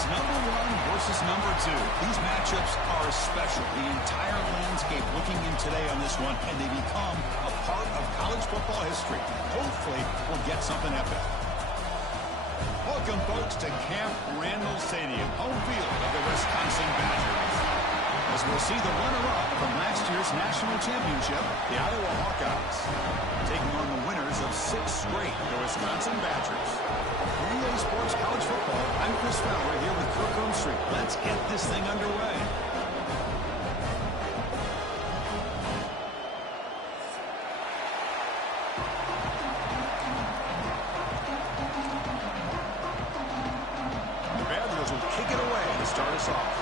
It's number 1 versus number 2. These matchups are special. The entire landscape looking in today on this one, and they become a part of college football history. Hopefully, we'll get something epic. Welcome, folks, to Camp Randall Stadium, home field of the Wisconsin Badgers. As we'll see the runner-up from last year's national championship, the Iowa Hawkeyes, taking on the winners of 6 straight, the Wisconsin Badgers. For EA Sports College Football, I'm Chris Fowler here with Kirk Street. Let's get this thing underway. The Badgers will kick it away to start us off.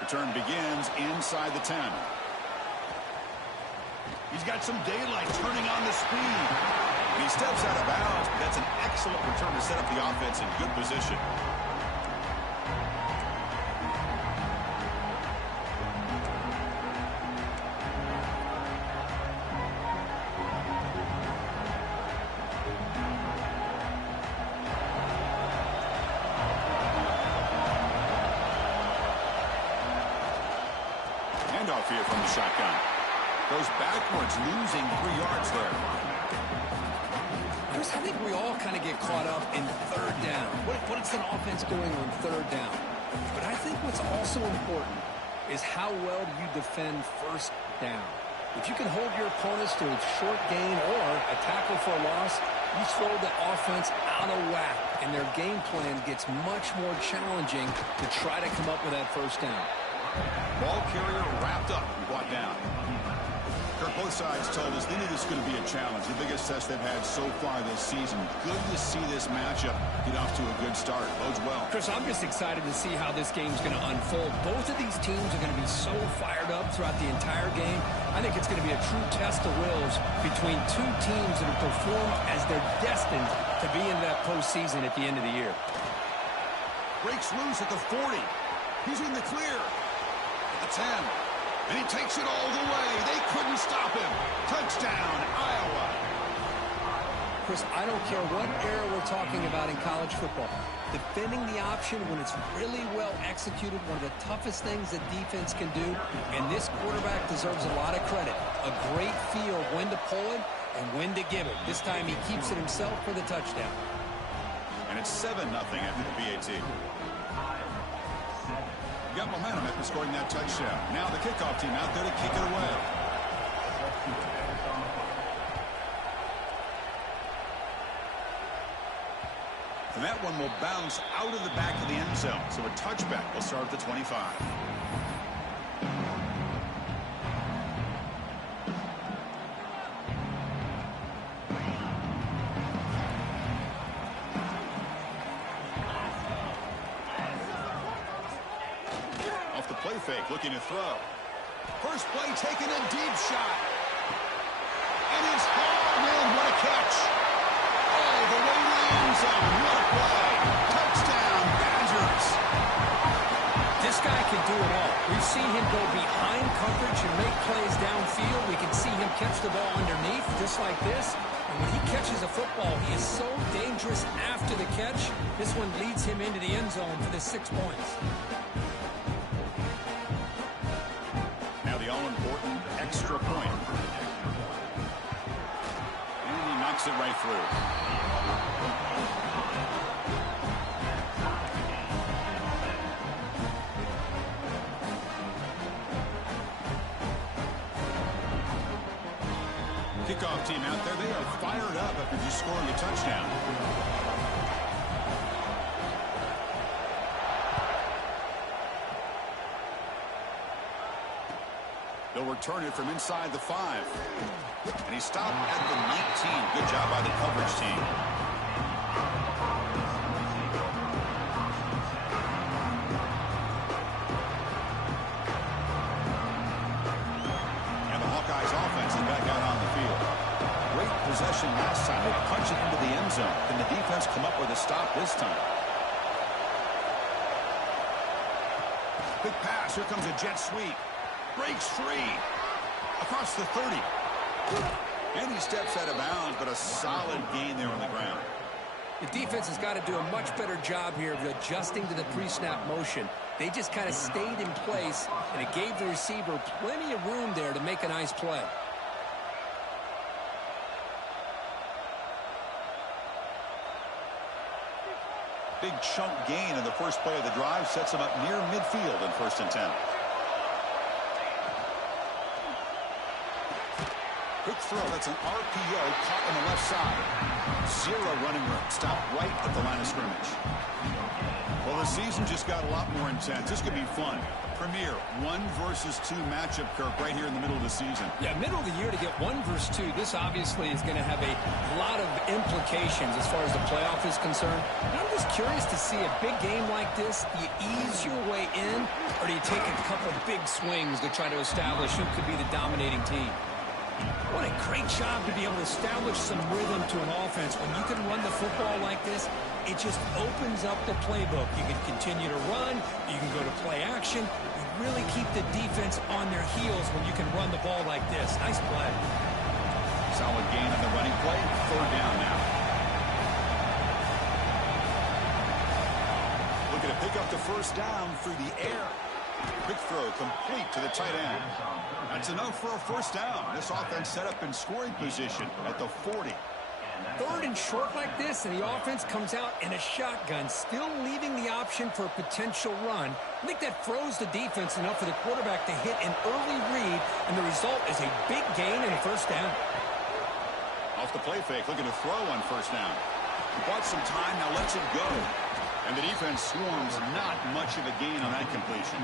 Return begins inside the 10. He's got some daylight turning on the speed. He steps out of bounds, but that's an excellent return to set up the offense in good position. Handoff here from the shotgun. Goes backwards, losing 3 yards there. Chris, I think we all kind of get caught up in third down. What's an offense going on third down? But I think what's also important is how well do you defend first down. If you can hold your opponents to a short gain or a tackle for a loss, you throw the offense out of whack, and their game plan gets much more challenging to try to come up with that first down. Ball carrier wrapped up and brought down. Kirk, both sides told us they knew this was going to be a challenge, the biggest test they've had so far this season. Good to see this matchup get off to a good start. Bodes well. Chris, I'm just excited to see how this game's going to unfold. Both of these teams are going to be so fired up throughout the entire game. I think it's going to be a true test of wills between two teams that have performed as they're destined to be in that postseason at the end of the year. Breaks loose at the 40. He's in the clear. At the 10. And he takes it all the way. They couldn't stop him. Touchdown, Iowa. Chris, I don't care what era we're talking about in college football. Defending the option when it's really well executed, one of the toughest things that defense can do. And this quarterback deserves a lot of credit. A great feel of when to pull it and when to give it. This time he keeps it himself for the touchdown. And it's 7-0 after the PAT. Got momentum after scoring that touchdown. Now the kickoff team out there to kick it away. And that one will bounce out of the back of the end zone. So a touchback will start at the 25. Play fake, looking to throw. First play, taking a deep shot. And it's hauled in. What a catch. All the way to the end zone. What a play. Touchdown, Badgers. This guy can do it all. We've seen him go behind coverage and make plays downfield. We can see him catch the ball underneath, just like this. And when he catches a football, he is so dangerous after the catch. This one leads him into the end zone for the 6 points. All-important extra point. And he knocks it right through. Kickoff team out there, they are fired up after just scoring a touchdown. They'll return it from inside the 5. And he stopped at the 19. Good job by the coverage team. And the Hawkeyes offense is back out on the field. Great possession last time. They punch it into the end zone. Can the defense come up with a stop this time? Quick pass. Here comes a jet sweep. Breaks free. Across the 30. And he steps out of bounds, but a solid gain there on the ground. The defense has got to do a much better job here of adjusting to the pre-snap motion. They just kind of stayed in place, and it gave the receiver plenty of room there to make a nice play. Big chunk gain in the first play of the drive sets him up near midfield in 1st and 10. Quick throw. That's an RPO caught on the left side. Zero running room. Stop right at the line of scrimmage. Well, the season just got a lot more intense. This could be fun. Premier 1 versus 2 matchup, Kirk, right here in the middle of the season. Yeah, middle of the year to get 1 versus 2. This obviously is going to have a lot of implications as far as the playoff is concerned. And I'm just curious to see a big game like this. Do you ease your way in, or do you take a couple big swings to try to establish who could be the dominating team? What a great job to be able to establish some rhythm to an offense. When you can run the football like this, it just opens up the playbook. You can continue to run. You can go to play action. You really keep the defense on their heels when you can run the ball like this. Nice play. Solid gain on the running play. 3rd down now. Looking to pick up the 1st down through the air. Quick throw complete to the tight end. That's enough for a 1st down. This offense set up in scoring position at the 40. 3rd and short like this, and the offense comes out in a shotgun, still leaving the option for a potential run. I think that froze the defense enough for the quarterback to hit an early read, and the result is a big gain and a 1st down. Off the play fake, looking to throw on 1st down. Bought some time, now lets it go. And the defense swarms, not much of a gain on that completion.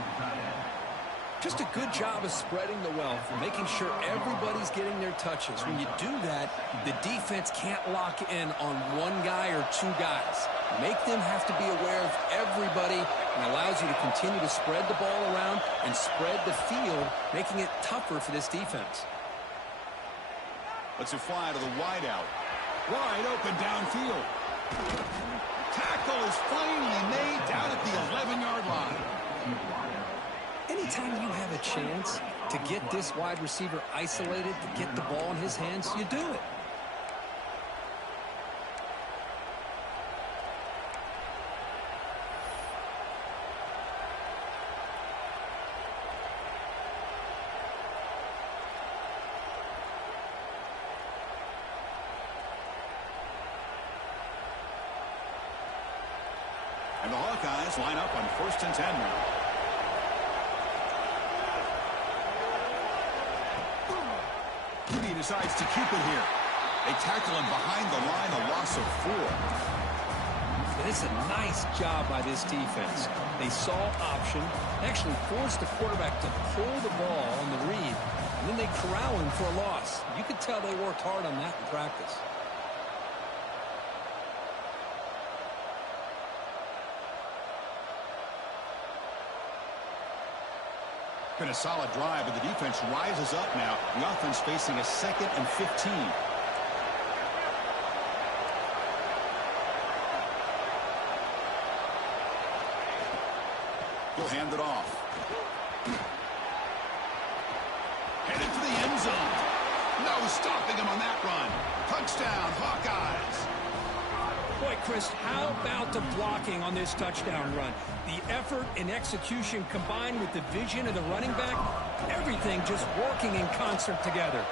Just a good job of spreading the wealth and making sure everybody's getting their touches. When you do that, the defense can't lock in on 1 guy or 2 guys. Make them have to be aware of everybody, and allows you to continue to spread the ball around and spread the field, making it tougher for this defense. Let's it fly to the wide out. Wide open downfield. Tackle is finally made down at the 11-yard line. Anytime you have a chance to get this wide receiver isolated, to get the ball in his hands, you do it. And the Hawkeyes line up on 1st and 10 now. He decides to keep it here. They tackle him behind the line, a loss of 4. It's a nice job by this defense. They saw option, actually forced the quarterback to pull the ball on the read, and then they corral him for a loss. You could tell they worked hard on that in practice. Been a solid drive, but the defense rises up now. The offense facing a 2nd and 15. He'll hand it off. Headed to the end zone. No stopping him on that run. Touchdown, Hawkeyes. Boy, Chris, how about the blocking on this touchdown run? The effort and execution combined with the vision of the running back, everything just working in concert together.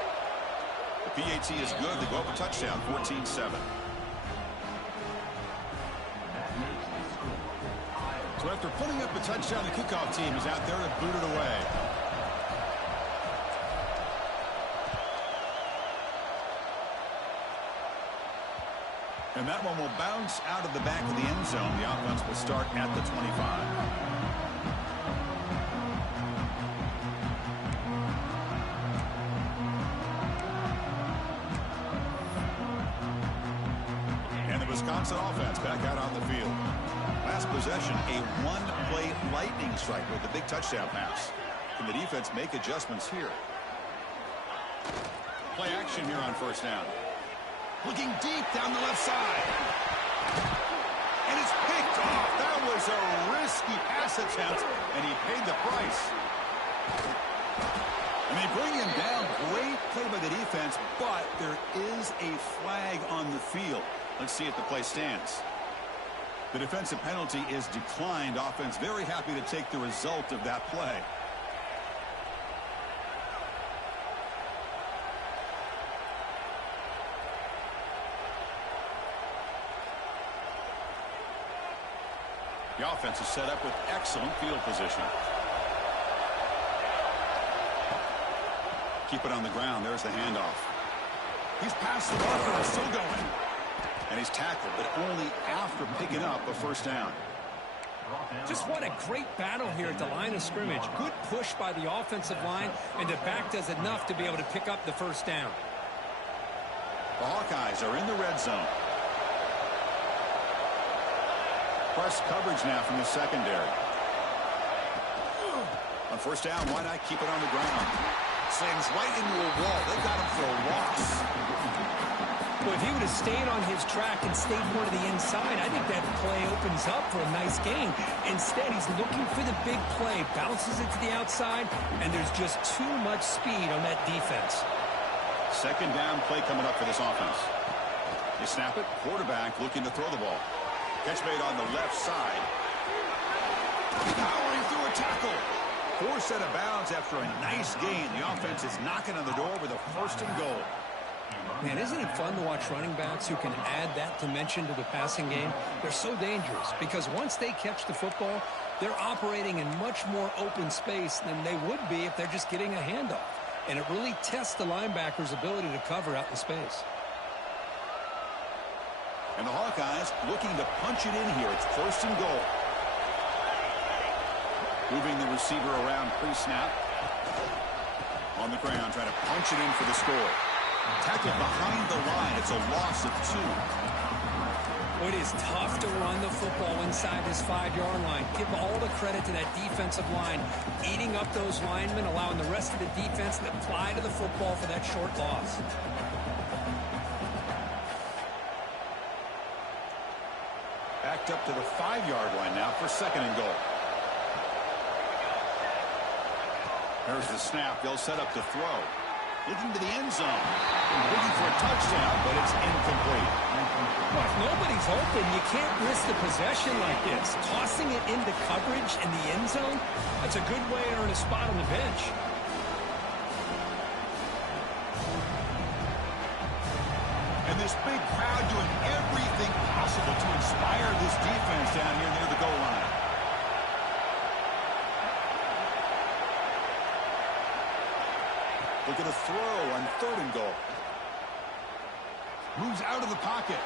The PAT is good. They go up a touchdown, 14-7. So after putting up a touchdown, the kickoff team is out there to boot it away. And that one will bounce out of the back of the end zone. The offense will start at the 25. And the Wisconsin offense back out on the field. Last possession, a 1-play lightning strike with a big touchdown pass. Can the defense make adjustments here? Play action here on 1st down. Looking deep down the left side. And it's picked off. That was a risky pass attempt, and he paid the price. And they bring him down. Great play by the defense, but there is a flag on the field. Let's see if the play stands. The defensive penalty is declined. Offense very happy to take the result of that play. The offense is set up with excellent field position. Keep it on the ground. There's the handoff. He's past the marker and still going. And he's tackled, but only after picking up a first down. Just what a great battle here at the line of scrimmage. Good push by the offensive line, and the back does enough to be able to pick up the first down. The Hawkeyes are in the red zone. Press coverage now from the secondary. On first down, why not keep it on the ground? Slings right into a wall. They got him for a loss. Well, if he would have stayed on his track and stayed more to the inside, I think that play opens up for a nice gain. Instead, he's looking for the big play, bounces it to the outside, and there's just too much speed on that defense. Second down play coming up for this offense. They snap it. Quarterback looking to throw the ball. Catch made on the left side. Powering through a tackle. Forced out of bounds after a nice gain. The offense is knocking on the door with a first and goal. Man, isn't it fun to watch running backs who can add that dimension to the passing game? They're so dangerous because once they catch the football, they're operating in much more open space than they would be if they're just getting a handoff. And it really tests the linebacker's ability to cover out in space. And the Hawkeyes looking to punch it in here. It's first and goal. Moving the receiver around pre-snap. On the ground, trying to punch it in for the score. Tackled behind the line. It's a loss of 2. It is tough to run the football inside this 5-yard line. Give all the credit to that defensive line, eating up those linemen, allowing the rest of the defense to fly to the football for that short loss. Backed up to the 5-yard line now for second and goal. There's the snap. They'll set up to throw. Looking to the end zone. Looking for a touchdown, but it's incomplete. Well, if nobody's open, you can't risk the possession like this. Tossing it into coverage in the end zone, that's a good way to earn a spot on the bench. And this big crowd doing everything possible to inspire this defense down here near the goal line. Look at a throw on third and goal. Moves out of the pocket.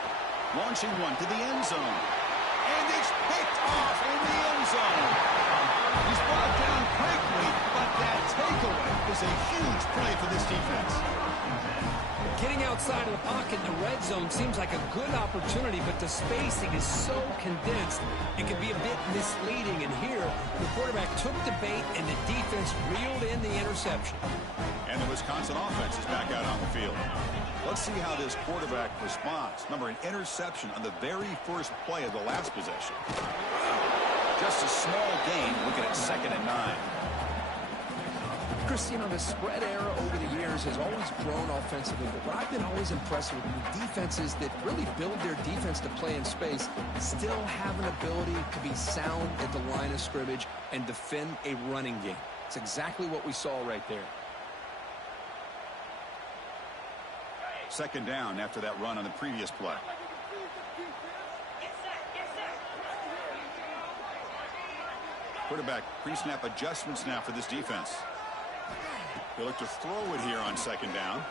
Launching one to the end zone. And it's picked off in the end zone. He's brought down quickly, but that takeaway is a huge play for this defense. Getting outside of the pocket in the red zone seems like a good opportunity, but the spacing is so condensed, it can be a bit misleading. And here, the quarterback took the bait, and the defense reeled in the interception. And the Wisconsin offense is back out on the field. Let's see how this quarterback responds. Remember, an interception on the very first play of the last possession. Just a small gain, looking at 2nd and 9. Chris, you know, the spread era over the years has always grown offensively, but what I've been always impressed with defenses that really build their defense to play in space still have an ability to be sound at the line of scrimmage and defend a running game. It's exactly what we saw right there. Second down after that run on the previous play. Quarterback pre-snap adjustments now for this defense. They look to throw it here on second down.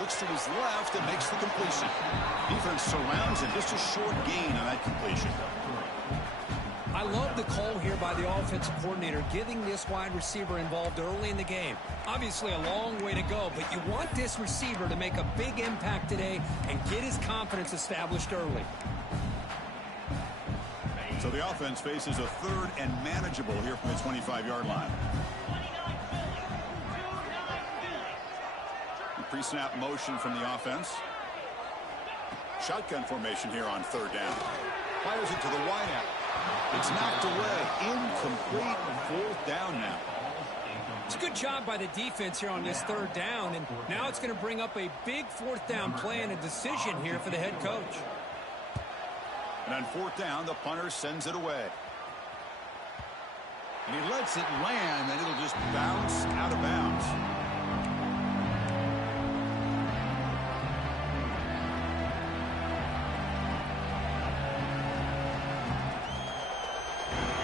Looks to his left and makes the completion. Defense surrounds him. Just a short gain on that completion. I love the call here by the offensive coordinator, getting this wide receiver involved early in the game. Obviously a long way to go, but you want this receiver to make a big impact today and get his confidence established early. So the offense faces a third and manageable here from the 25-yard line. Pre-snap motion from the offense. Shotgun formation here on third down. Fires it to the wideout. It's knocked away. Incomplete. Fourth down now. It's a good job by the defense here on this third down, and now it's going to bring up a big fourth down play and a decision here for the head coach. And on fourth down, the punter sends it away. And he lets it land, and it'll just bounce out of bounds.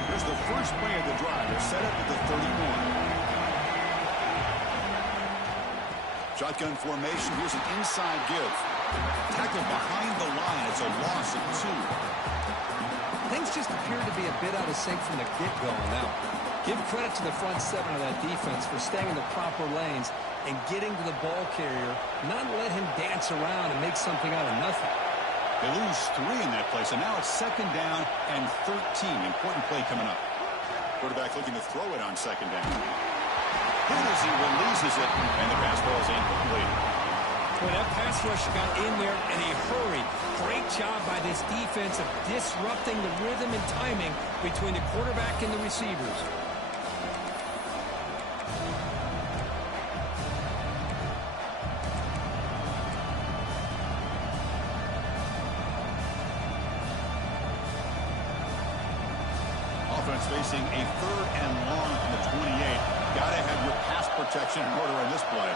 Here's the first play of the drive. They're set up at the 31. Shotgun formation. Here's an inside give. Tackle behind the line. It's a loss of 2. Things just appear to be a bit out of sync from the get-go now. Give credit to the front seven of that defense for staying in the proper lanes and getting to the ball carrier, not let him dance around and make something out of nothing. They lose 3 in that play, so now it's second down and 13. Important play coming up. Quarterback looking to throw it on second down. As he releases it, and the pass ball is incomplete. Well, that pass rush got in there in a hurry. Great job by this defense of disrupting the rhythm and timing between the quarterback and the receivers. Offense facing a third and long from the 28. Got to have your pass protection in order in this play.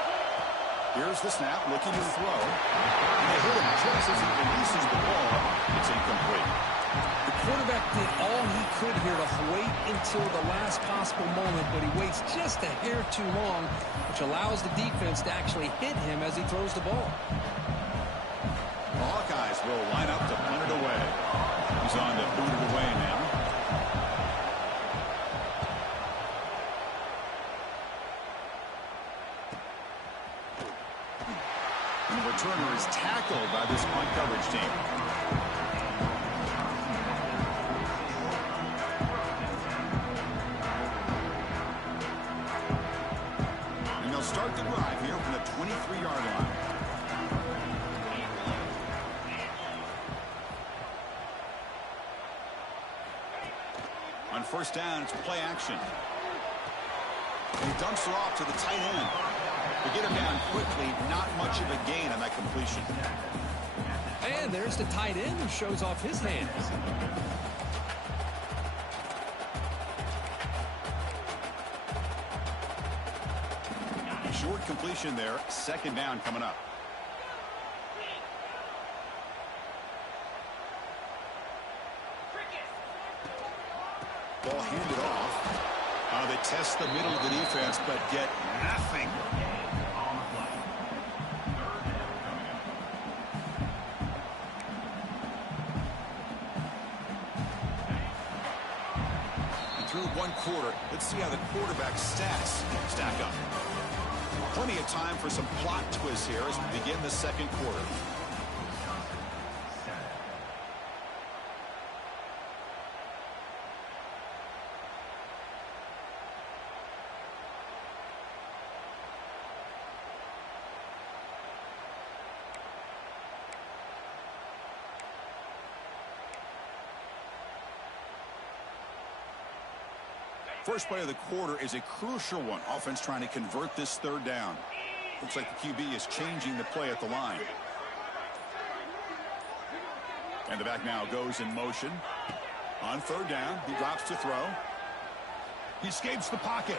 Here's the snap, looking to throw. And they hit him just as he releases the ball. It's incomplete. The quarterback did all he could here to wait until the last possible moment, but he waits just a hair too long, which allows the defense to actually hit him as he throws the ball. The Hawkeyes will line up to punt it away. He's on to boot it away now. And the returner is tackled by this punt coverage team. And they'll start the drive here from the 23-yard line. On first down, it's play action. And he dumps it off to the tight end. To get him down quickly, not much of a gain on that completion. And there's the tight end who shows off his hands. Short completion there. Second down coming up. Ball handed off. They test the middle of the defense, but get nothing. And through one quarter, let's see how the quarterback stats stack up. Plenty of time for some plot twists here as we begin the second quarter. First play of the quarter is a crucial one. Offense trying to convert this third down. Looks like the QB is changing the play at the line. And the back now goes in motion. On third down, he drops to throw. He escapes the pocket.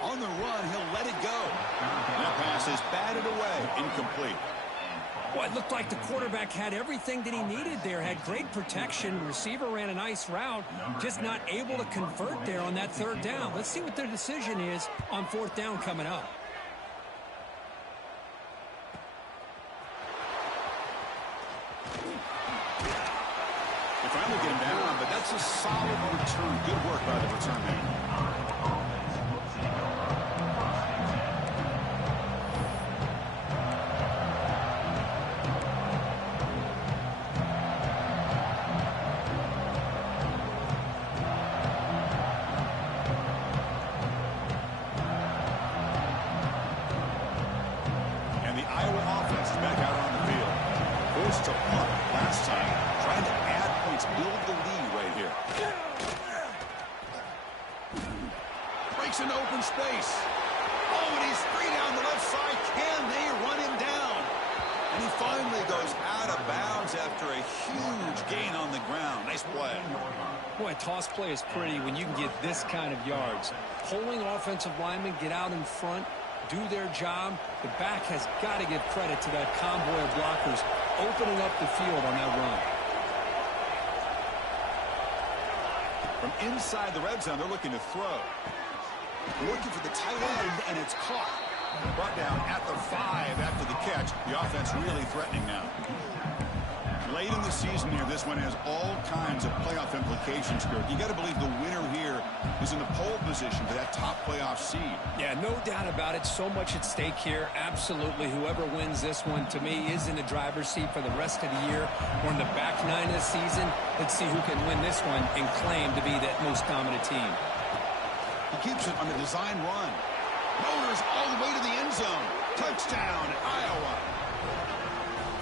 On the run, he'll let it go. And that pass is batted away, incomplete. Well, it looked like the quarterback had everything that he needed there. Had great protection. Receiver ran a nice route. Just not able to convert there on that third down. Let's see what their decision is on fourth down coming up. They finally get him down, but that's a solid return. Good work by the return man. chose to punt last time, trying to add points, build the lead right here. Breaks into open space. Oh, and he's free down the left side. Can they run him down? And he finally goes out of bounds after a huge gain on the ground. Nice play. Boy, toss play is pretty when you can get this kind of yards. Pulling offensive linemen, get out in front, do their job. The back has got to give credit to that convoy of blockers opening up the field on that run. From inside the red zone, they're looking to throw. Looking for the tight end, and it's caught. Brought down at the 5 after the catch. The offense really threatening now. Late in the season here, this one has all kinds of playoff implications, Kurt. You got to believe the winner here is in the pole position for that top playoff seed. Yeah, no doubt about it. So much at stake here. Absolutely. Whoever wins this one, to me, is in the driver's seat for the rest of the year. We're in the back 9 this season. Let's see who can win this one and claim to be that most dominant team. He keeps it on the design run. Motors all the way to the end zone. Touchdown, Iowa.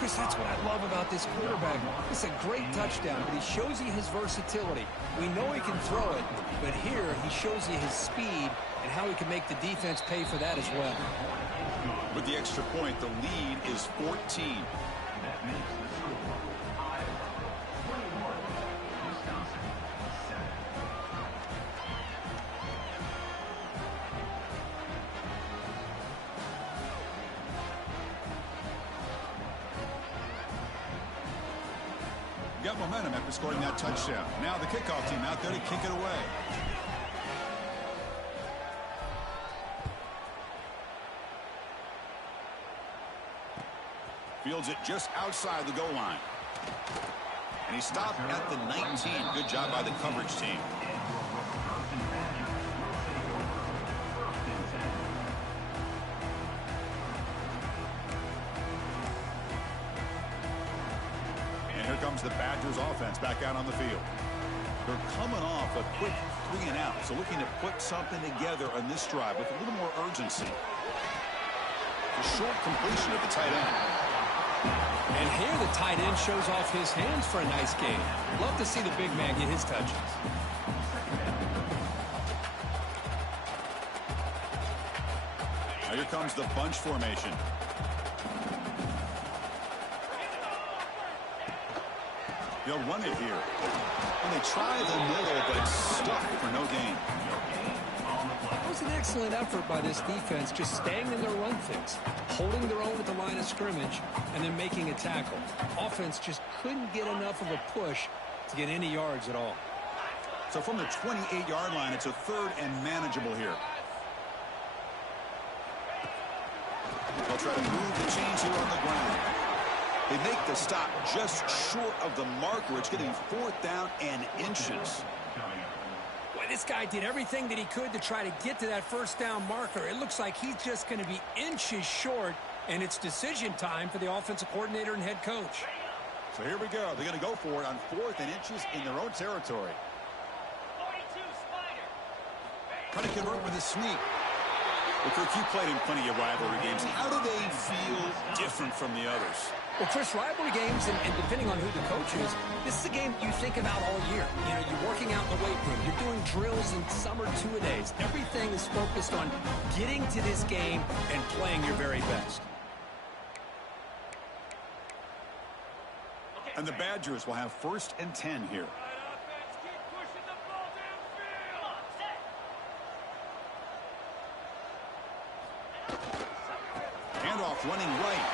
Chris, that's what I love about this quarterback. It's a great touchdown, but he shows you his versatility. We know he can throw it, but here he shows you his speed and how he can make the defense pay for that as well. With the extra point, the lead is 14. Got momentum after scoring that touchdown. Now the kickoff team out there to kick it away. Fields it just outside the goal line. And he stopped at the 19. Good job by the coverage team. Comes the Badgers offense back out on the field. They're coming off a quick 3-and-out, so looking to put something together on this drive with a little more urgency. The short completion of the tight end. And here the tight end shows off his hands for a nice game. Love to see the big man get his touches. Now here comes the bunch formation. They'll run it here. And they try the middle, but stuck for no gain. It was an excellent effort by this defense, just staying in their run fix, holding their own at the line of scrimmage, and then making a tackle. Offense just couldn't get enough of a push to get any yards at all. So from the 28-yard line, it's a 3rd and manageable here. They'll try to move the chains here on the ground. They make the stop just short of the marker. It's getting 4th down and inches. Boy, this guy did everything that he could to try to get to that 1st down marker. It looks like he's just going to be inches short, and it's decision time for the offensive coordinator and head coach. So here we go. They're going to go for it on 4th and inches in their own territory. 42 Spider. Trying to convert with a sneak. Well, Kirk, you played in plenty of rivalry games. How do they feel different from the others? Well, Chris, rivalry games, and depending on who the coach is, this is a game you think about all year. You know, you're working out in the weight room. You're doing drills in summer 2-a-days. Everything is focused on getting to this game and playing your very best. And the Badgers will have 1st and 10 here. Handoff running right.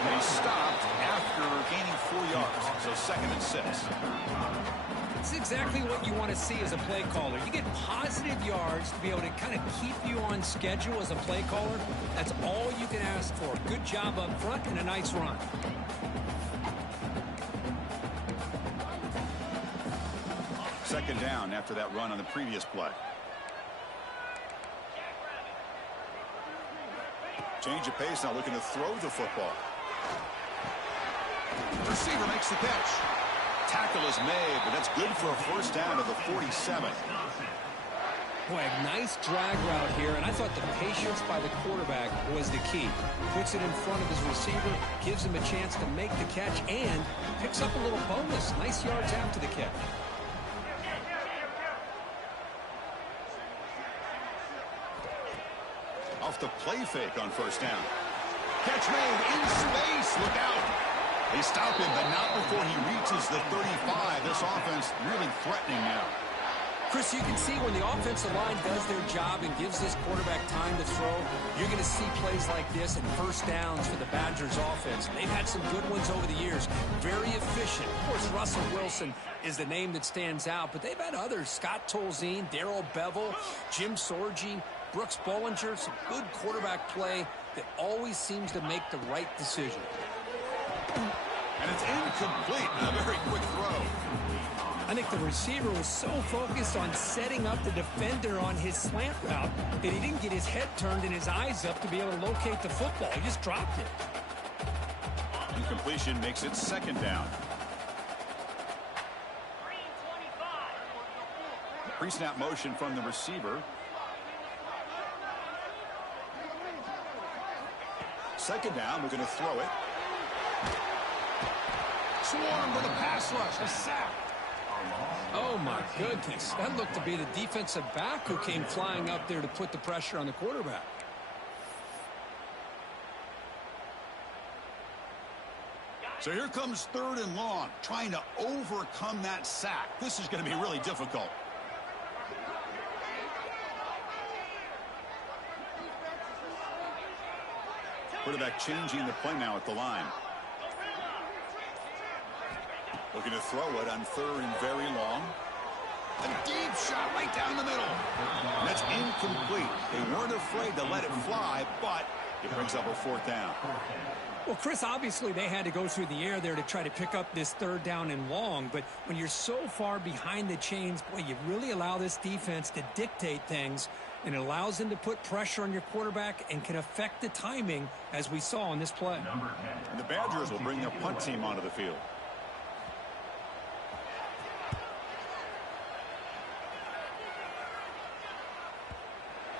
And he stopped after gaining 4 yards. So 2nd and 6. It's exactly what you want to see as a play caller. You get positive yards to be able to kind of keep you on schedule as a play caller. That's all you can ask for. Good job up front and a nice run. Second down after that run on the previous play. Change of pace now, looking to throw the football. Receiver makes the catch. Tackle is made, but that's good for a 1st down to the 47. Boy, a nice drag route here, and I thought the patience by the quarterback was the key. Puts it in front of his receiver, gives him a chance to make the catch, and picks up a little bonus. Nice yards after the catch. Off the play fake on first down. Catch made in space. Look out. They stop him, but not before he reaches the 35. This offense really threatening now. Chris, you can see when the offensive line does their job and gives this quarterback time to throw, you're going to see plays like this and first downs for the Badgers offense. They've had some good ones over the years. Very efficient. Of course, Russell Wilson is the name that stands out, but they've had others. Scott Tolzien, Darrell Bevel, Jim Sorgi, Brooks Bollinger. Some good quarterback play that always seems to make the right decision. And it's incomplete. A very quick throw. I think the receiver was so focused on setting up the defender on his slant route that he didn't get his head turned and his eyes up to be able to locate the football. He just dropped it. Incompletion makes it second down. Pre-snap motion from the receiver. Second down, we're going to throw it. Swarmed with a pass rush, a sack. Oh, my goodness. That looked to be the defensive back who came flying up there to put the pressure on the quarterback. So here comes third and long, trying to overcome that sack. This is going to be really difficult. Quarterback changing the play now at the line. Looking to throw it on third and very long. A deep shot right down the middle. That's incomplete. They weren't afraid to let it fly, but it brings up a fourth down. Well, Chris, obviously they had to go through the air there to try to pick up this third down and long, but when you're so far behind the chains, boy, you really allow this defense to dictate things, and it allows them to put pressure on your quarterback and can affect the timing, as we saw in this play. And the Badgers will bring their punt team onto the field.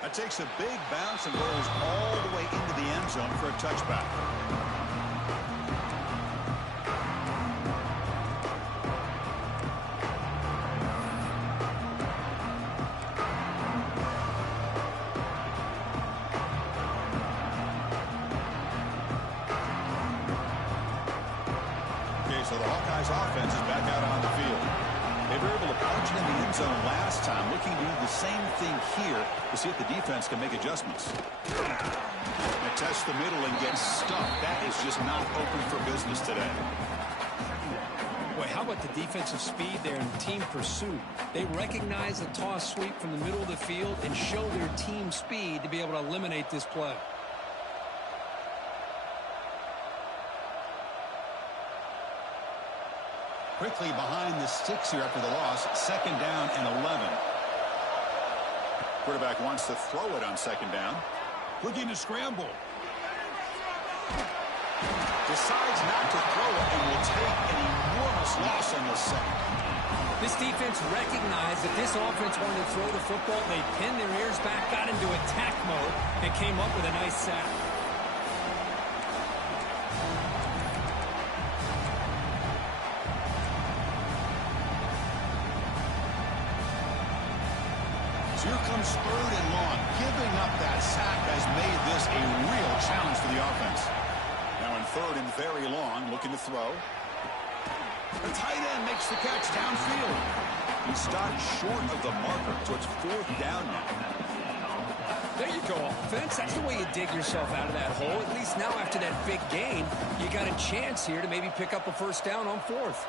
That takes a big bounce and rolls all the way into the end zone for a touchback. Okay, so the Hawkeyes offense is back out on the field. They were able to punch it in the end zone last time, looking to do the same thing here to see if the defense can make adjustments. They test the middle and get stuffed. That is just not open for business today. Boy, how about the defensive speed there and team pursuit? They recognize the toss sweep from the middle of the field and show their team speed to be able to eliminate this play. Quickly behind the sticks here after the loss. Second down and 11. Quarterback wants to throw it on second down. Looking to scramble. Decides not to throw it and will take an enormous loss on this second. This defense recognized that this offense wanted to throw the football. They pinned their ears back, got into attack mode, and came up with a nice sack. So here comes third and long. Giving up that sack has made this a real challenge for the offense. Now in third and very long, looking to throw. The tight end makes the catch downfield. He stopped short of the marker, so it's fourth down now. There you go, offense. That's the way you dig yourself out of that hole. At least now after that big gain, you got a chance here to maybe pick up a first down on fourth.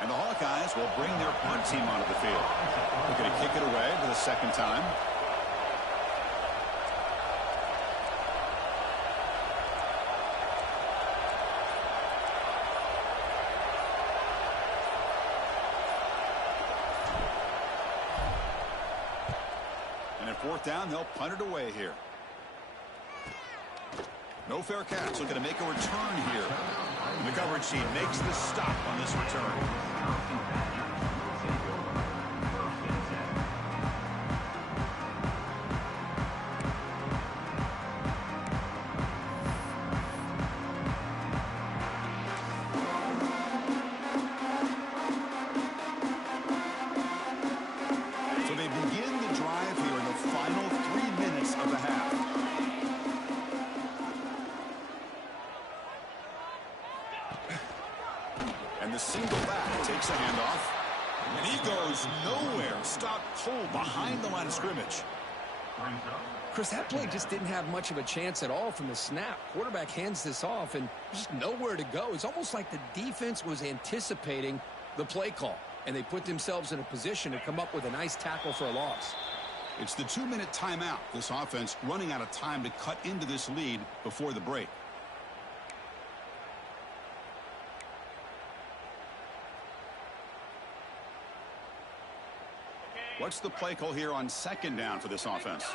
And the Hawkeyes will bring their punt team onto the field. They're going to kick it away for the second time. And at fourth down, they'll punt it away here. No fair catch. Looking to make a return here. The coverage team makes the stop on this return. So they begin the drive here in the final 3 minutes of the half. And the single back takes a handoff. And he goes nowhere. Stopped cold behind the line of scrimmage. Chris, that play just didn't have much of a chance at all from the snap. Quarterback hands this off, and just nowhere to go. It's almost like the defense was anticipating the play call, and they put themselves in a position to come up with a nice tackle for a loss. It's the 2-minute timeout. This offense running out of time to cut into this lead before the break. What's the play call here on second down for this offense?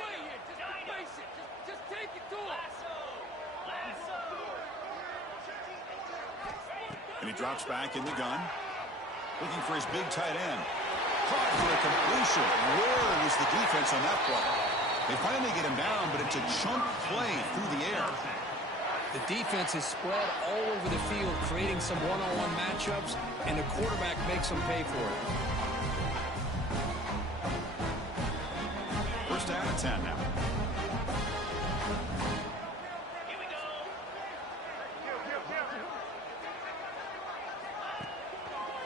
Just take it to him. And he drops back in the gun. Looking for his big tight end. Caught for a completion. Where was the defense on that play? They finally get him down, but it's a chunk play through the air. The defense is spread all over the field, creating some one-on-one matchups, and the quarterback makes them pay for it. First down and 10 now. Here we go.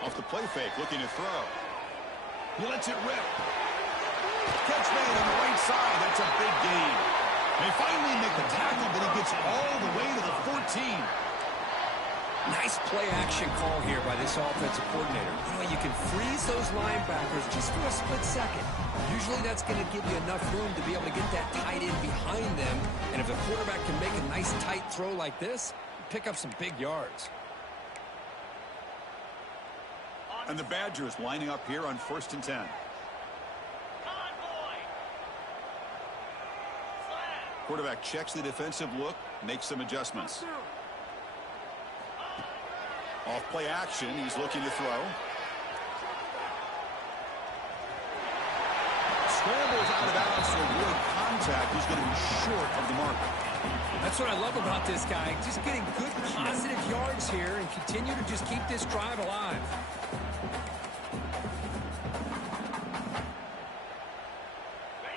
Off the play fake, looking to throw. He lets it rip. Catch made on the right side. That's a big gain. They finally make the tackle, but he gets all the way to the 14. Nice play-action call here by this offensive coordinator. You know, you can freeze those linebackers just for a split second. Usually that's going to give you enough room to be able to get that tight end behind them. And if the quarterback can make a nice tight throw like this, pick up some big yards. And the Badgers lining up here on 1st and 10. Convoy. Slap. Quarterback checks the defensive look, makes some adjustments. Off play action, he's looking to throw. Scrambles out of bounds to avoid contact. He's going to be short of the mark. That's what I love about this guy. Just getting good positive yards here and continue to just keep this drive alive.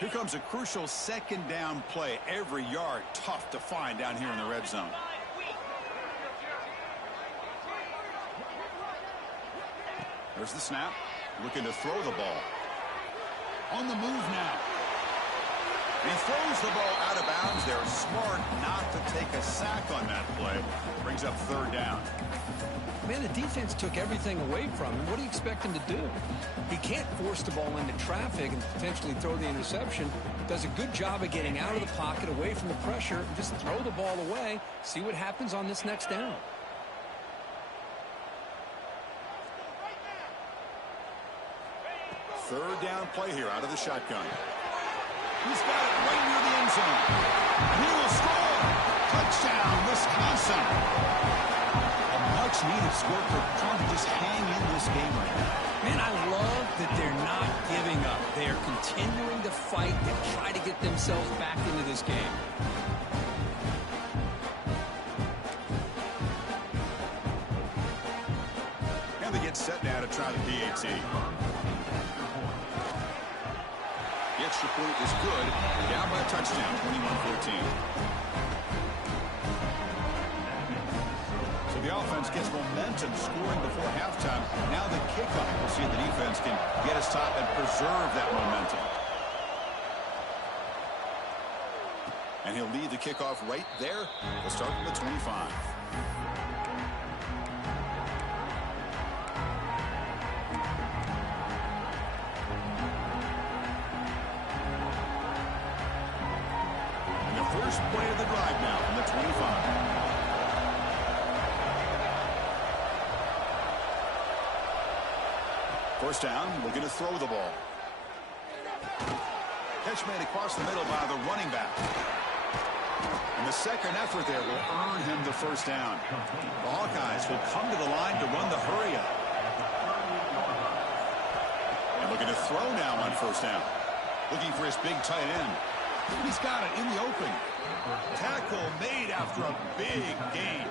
Here comes a crucial second down play. Every yard tough to find down here in the red zone. There's the snap. Looking to throw the ball. On the move now. He throws the ball out of bounds there. Smart not to take a sack on that play. Brings up 3rd down. Man, the defense took everything away from him. What do you expect him to do? He can't force the ball into traffic and potentially throw the interception. Does a good job of getting out of the pocket, away from the pressure, and just throw the ball away. See what happens on this next down. Third down play here out of the shotgun. He's got it right near the end zone. And he will score. Touchdown, Wisconsin. A much-needed score for trying to just hang in this game right now. Man, I love that they're not giving up. They are continuing to fight and try to get themselves back into this game. And they get set now to try the PAT. The extra point is good. Down by a touchdown, 21-14. So the offense gets momentum, scoring before halftime. Now the kickoff. We'll see if the defense can get us top and preserve that momentum. And he'll lead the kickoff right there. We'll start from the 25. First play of the drive now from the 25. First down, looking to throw the ball. Catch made across the middle by the running back. And the second effort there will earn him the first down. The Hawkeyes will come to the line to run the hurry up. And looking to throw now on first down. Looking for his big tight end. He's got it in the open. Tackle made after a big gain.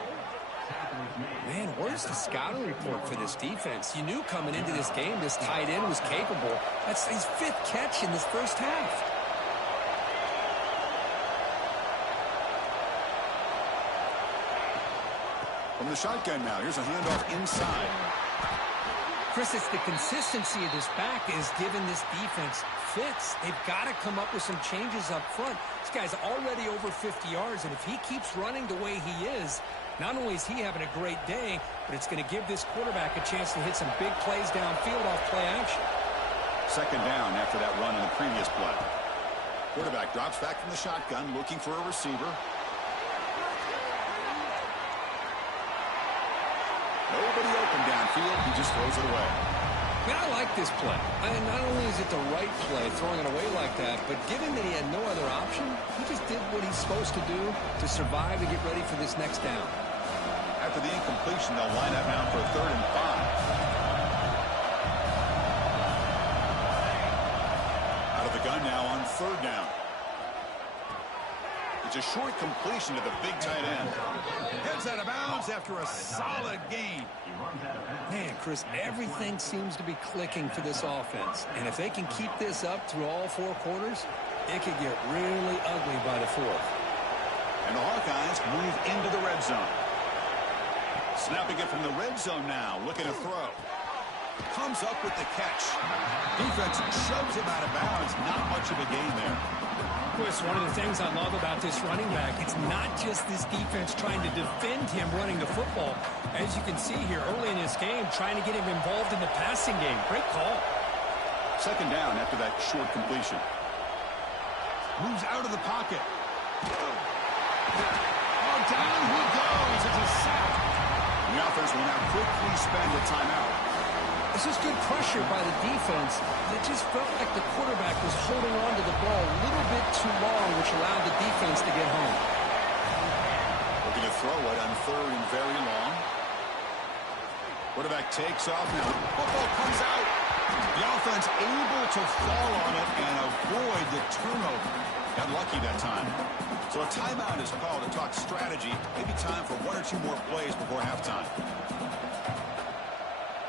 Man, where's the scouting report for this defense? You knew coming into this game this tight end was capable. That's his 5th catch in this first half. From the shotgun now, here's a handoff inside. Chris, it's the consistency of this back is giving this defense fits. They've got to come up with some changes up front. This guy's already over 50 yards, and if he keeps running the way he is, not only is he having a great day, but it's going to give this quarterback a chance to hit some big plays downfield off play action. Second down after that run in the previous play. Quarterback drops back from the shotgun, looking for a receiver. Nobody open downfield. He just throws it away. Man, I like this play. Not only is it the right play, throwing it away like that, but given that he had no other option, he just did what he's supposed to do to survive and get ready for this next down. After the incompletion, they'll line up now for 3rd and 5. Out of the gun now on 3rd down. It's a short completion to the big tight end. Heads out of bounds after a solid gain. Man, Chris, everything seems to be clicking for this offense. And if they can keep this up through all 4 quarters, it could get really ugly by the 4th. And the Hawkeyes move into the red zone. Snapping it from the red zone now, looking to throw. Comes up with the catch. Defense shoves him out of bounds. Not much of a gain there. Chris, one of the things I love about this running back, it's not just this defense trying to defend him running the football. As you can see here early in this game, trying to get him involved in the passing game. Great call. Second down after that short completion. Moves out of the pocket. Oh, down he goes. It's a sack. The offense will now quickly spend a timeout. This is good pressure by the defense. It just felt like the quarterback was holding on to the ball a little bit too long, which allowed the defense to get home. Looking to throw it on 3rd and very long. Quarterback takes off now. Football comes out. The offense able to fall on it and avoid the turnover. Got lucky that time. So a timeout is called to talk strategy. Maybe time for 1 or 2 more plays before halftime.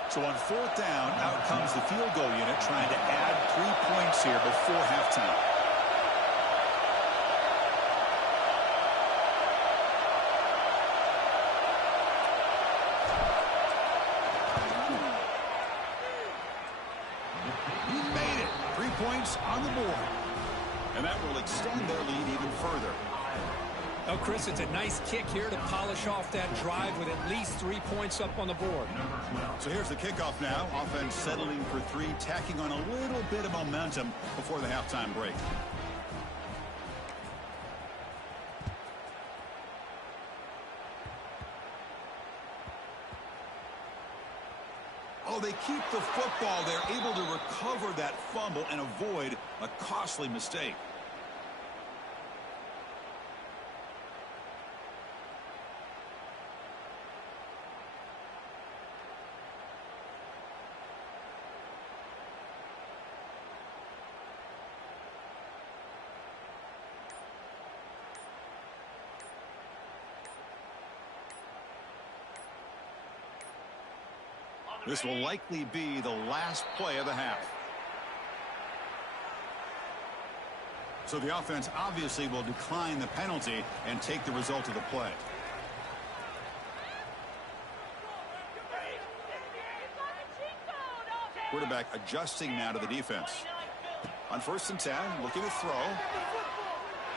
So on 4th down, out comes the field goal unit trying to add 3 points here before halftime. He made it. 3 points on the board. And that will extend their lead even further. Oh, Chris, it's a nice kick here to polish off that drive with at least 3 points up on the board. So here's the kickoff now. Offense settling for 3, tacking on a little bit of momentum before the halftime break. Oh, they keep the football. They're able to recover that fumble and avoid a costly mistake. This will likely be the last play of the half. So the offense obviously will decline the penalty and take the result of the play. Quarterback adjusting now to the defense. On 1st and 10, looking to throw.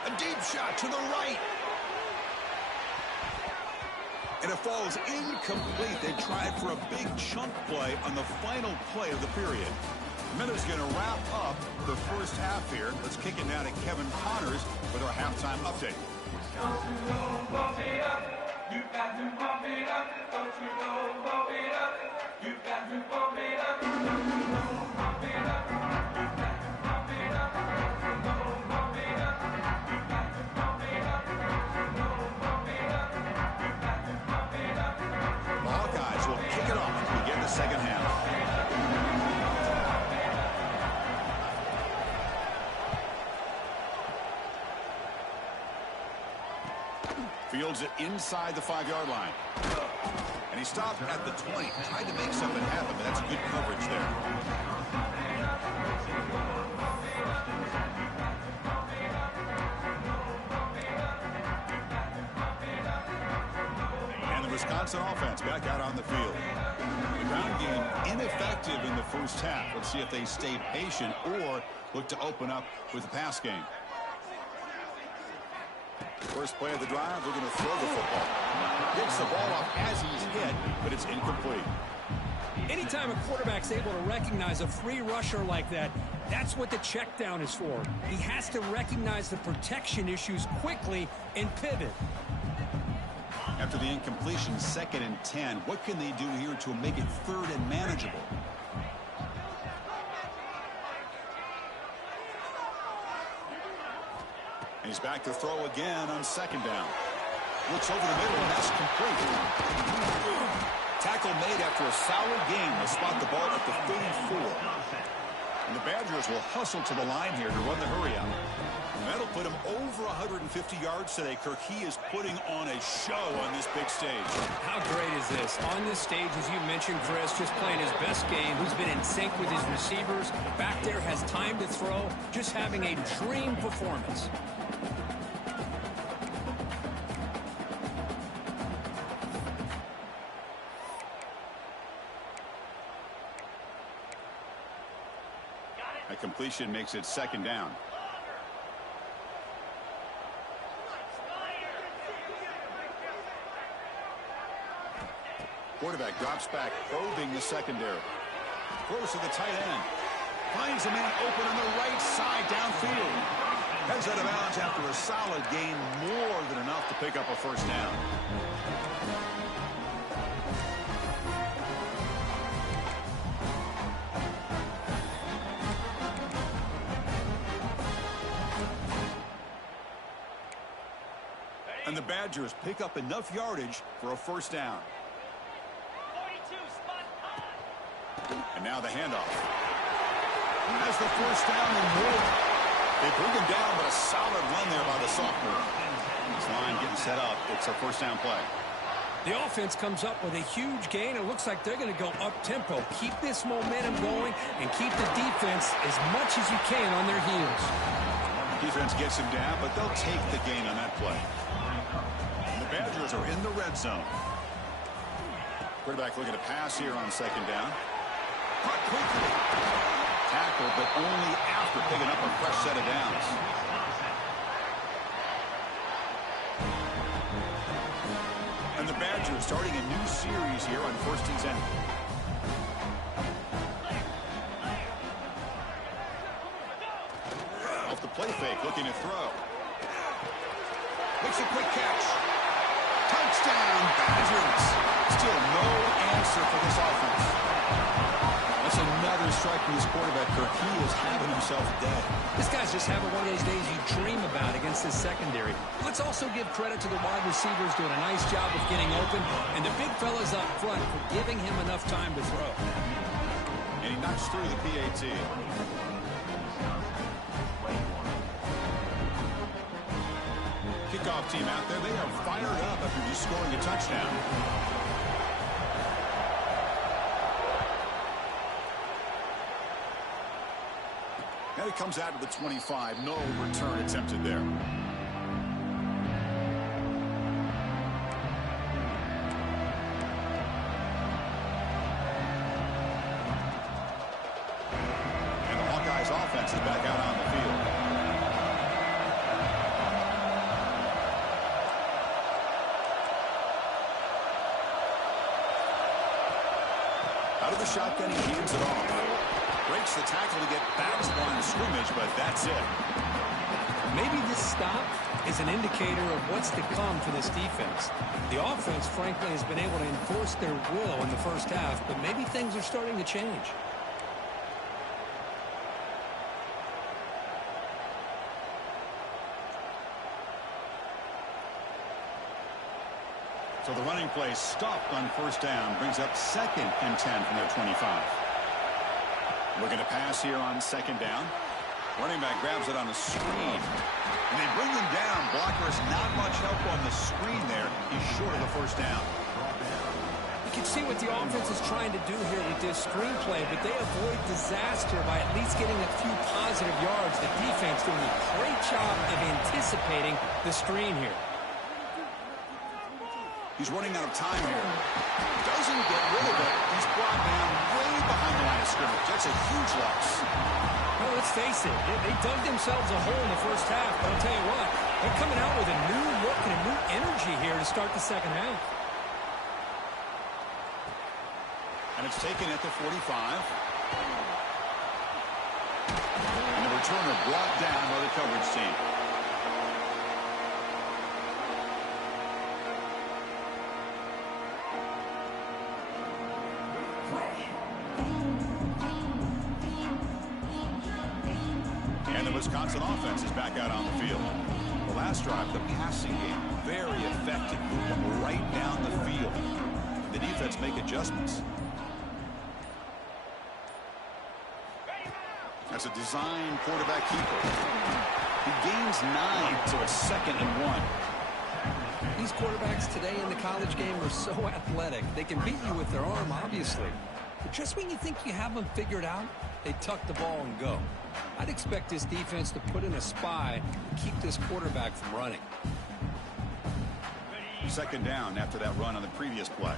A deep shot to the right. And it falls incomplete. They tried for a big chunk play on the final play of the period. Miller's going to wrap up the first half here. Let's kick it now to Kevin Connors with our halftime update. fields it inside the 5-yard line. And he stopped at the 20. Tried to make something happen, but that's good coverage there. And the Wisconsin offense back out on the field. The ground game ineffective in the first half. Let's see if they stay patient or look to open up with the pass game. First play of the drive, they're going to throw the football. Gets the ball off as he's hit, but it's incomplete. Anytime a quarterback's able to recognize a free rusher like that, that's what the check down is for. He has to recognize the protection issues quickly and pivot. After the incompletion, 2nd and 10. What can they do here to make it 3rd and manageable? And he's back to throw again on 2nd down. Looks over the middle, and that's complete. Tackle made after a solid game. They'll spot the ball at the 34. And the Badgers will hustle to the line here to run the hurry out. And that'll put him over 150 yards today, Kirk. He is putting on a show on this big stage. How great is this? On this stage, as you mentioned, Chris, just playing his best game. He's been in sync with his receivers. Back there, has time to throw. Just having a dream performance. A completion makes it 2nd down. Quarterback drops back, probing the secondary. Throws to the tight end. Finds a man open on the right side downfield. Heads out of bounds after a solid gain, more than enough to pick up a 1st down. And the Badgers pick up enough yardage for a 1st down. 42, spot on. And now the handoff. Has the 1st down and more. They bring him down, but a solid run there by the sophomore. This line getting set up. It's a 1st down play. The offense comes up with a huge gain. It looks like they're going to go up-tempo. Keep this momentum going and keep the defense as much as you can on their heels. Defense gets him down, but they'll take the gain on that play. And the Badgers are in the red zone. Quarterback looking to pass here on 2nd down. Caught quickly. Tackle, but only after picking up a fresh set of downs. And the Badgers starting a new series here on 1st and 10. Off the play fake, looking to throw. Makes a quick catch. Touchdown, Badgers. Still no answer for this offense. That's another strike from his quarterback, Kirk. He is having himself a day. This guy's just having one of those days you dream about against this secondary. Let's also give credit to the wide receivers doing a nice job of getting open, and the big fellas up front for giving him enough time to throw. And he knocks through the PAT. Kickoff team out there. They are fired up after just scoring a touchdown. And it comes out to the 25. No return attempted there. And the Hawkeyes offense is back out on the field. Out of the shotgun, he hands it off. Breaks the tackle to get back to the line of scrimmage, but that's it. Maybe this stop is an indicator of what's to come for this defense. The offense, frankly, has been able to enforce their will in the first half, but maybe things are starting to change. So the running play stopped on 1st down, brings up 2nd and 10 from their 25. Looking to pass here on 2nd down. Running back grabs it on a screen. And they bring him down. Blockers not much help on the screen there. He's short of the first down. You can see what the offense is trying to do here with this screenplay, but they avoid disaster by at least getting a few positive yards. The defense doing a great job of anticipating the screen here. He's running out of time here. Doesn't get rid of it. He's brought down way behind the line of scrimmage. That's a huge loss. Well, let's face it, they dug themselves a hole in the first half, but I'll tell you what, they're coming out with a new look and a new energy here to start the second half. And it's taken at the 45. And the returner brought down by the coverage team. And the Wisconsin offense is back out on the field. The last drive, the passing game, very effective, moving right down the field. The defense make adjustments. That's a design quarterback keeper. He gains 9, so it's 2nd and 1. These quarterbacks today in the college game are so athletic. They can beat you with their arm, obviously. But just when you think you have them figured out, they tuck the ball and go. I'd expect this defense to put in a spy and keep this quarterback from running. 2nd down after that run on the previous play.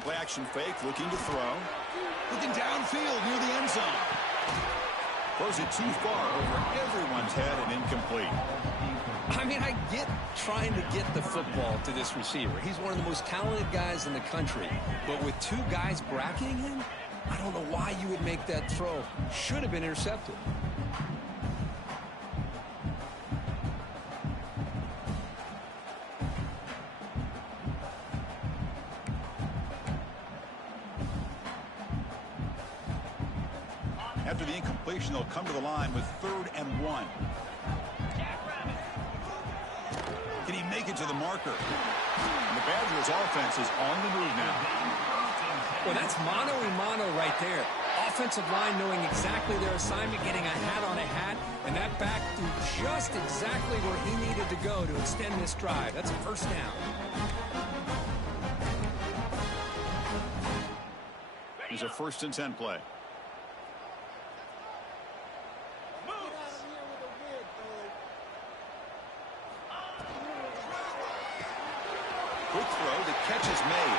Play action fake, looking to throw. Looking downfield near the end zone. Throws it too far over everyone's head and incomplete. I mean, I get trying to get the football to this receiver. He's one of the most talented guys in the country. But with 2 guys bracketing him, I don't know why you would make that throw. Should have been intercepted. After the incompletion, they'll come to the line with 3rd and 1. Can he make it to the marker? And the Badgers offense is on the move now. Well, that's mano-a-mano right there. Offensive line knowing exactly their assignment, getting a hat on a hat, and that back through just exactly where he needed to go to extend this drive. That's a first down. Here's a 1st and 10 play. Quick throw, the catch is made.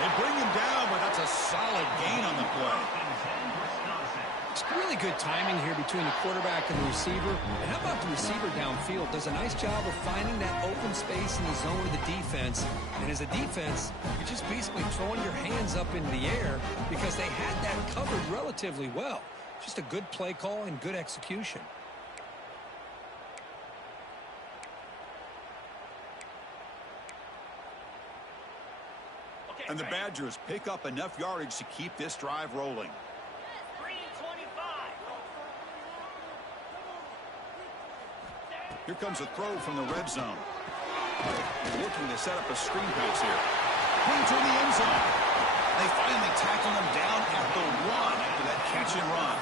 They bring him down, but that's a solid gain on the play. It's really good timing here between the quarterback and the receiver. And how about the receiver downfield? Does a nice job of finding that open space in the zone of the defense. And as a defense, you're just basically throwing your hands up in the air because they had that covered relatively well. Just a good play call and good execution. And the Badgers pick up enough yardage to keep this drive rolling. 3:25. Here comes a throw from the red zone. Looking to set up a screen pass here. Put to the end zone. They finally tackle him down at the 1 after that catch and run.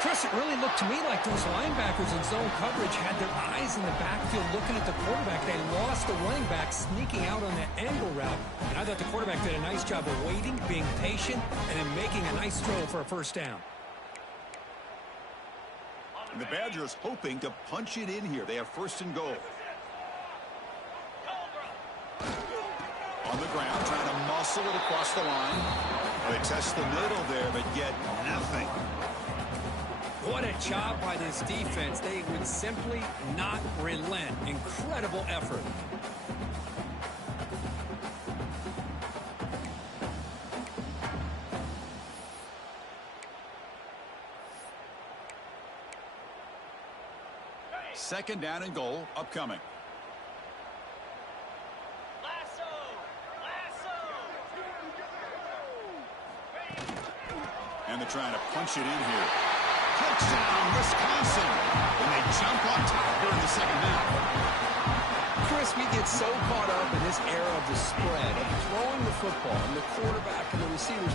Chris, it really looked to me like those linebackers in zone coverage had their eyes in the backfield looking at the quarterback. They lost the running back sneaking out on that angle route. And I thought the quarterback did a nice job of waiting, being patient, and then making a nice throw for a first down. And the Badgers hoping to punch it in here. They have 1st and goal. On the ground, trying to muscle it across the line. They test the middle there, but get nothing. What a job by this defense. They would simply not relent. Incredible effort. Second down and goal upcoming. And they're trying to punch it in here. Touchdown, Wisconsin. And they jump on top here in the second half. honest, we get so caught up in this era of the spread, of throwing the football, and the quarterback and the receivers.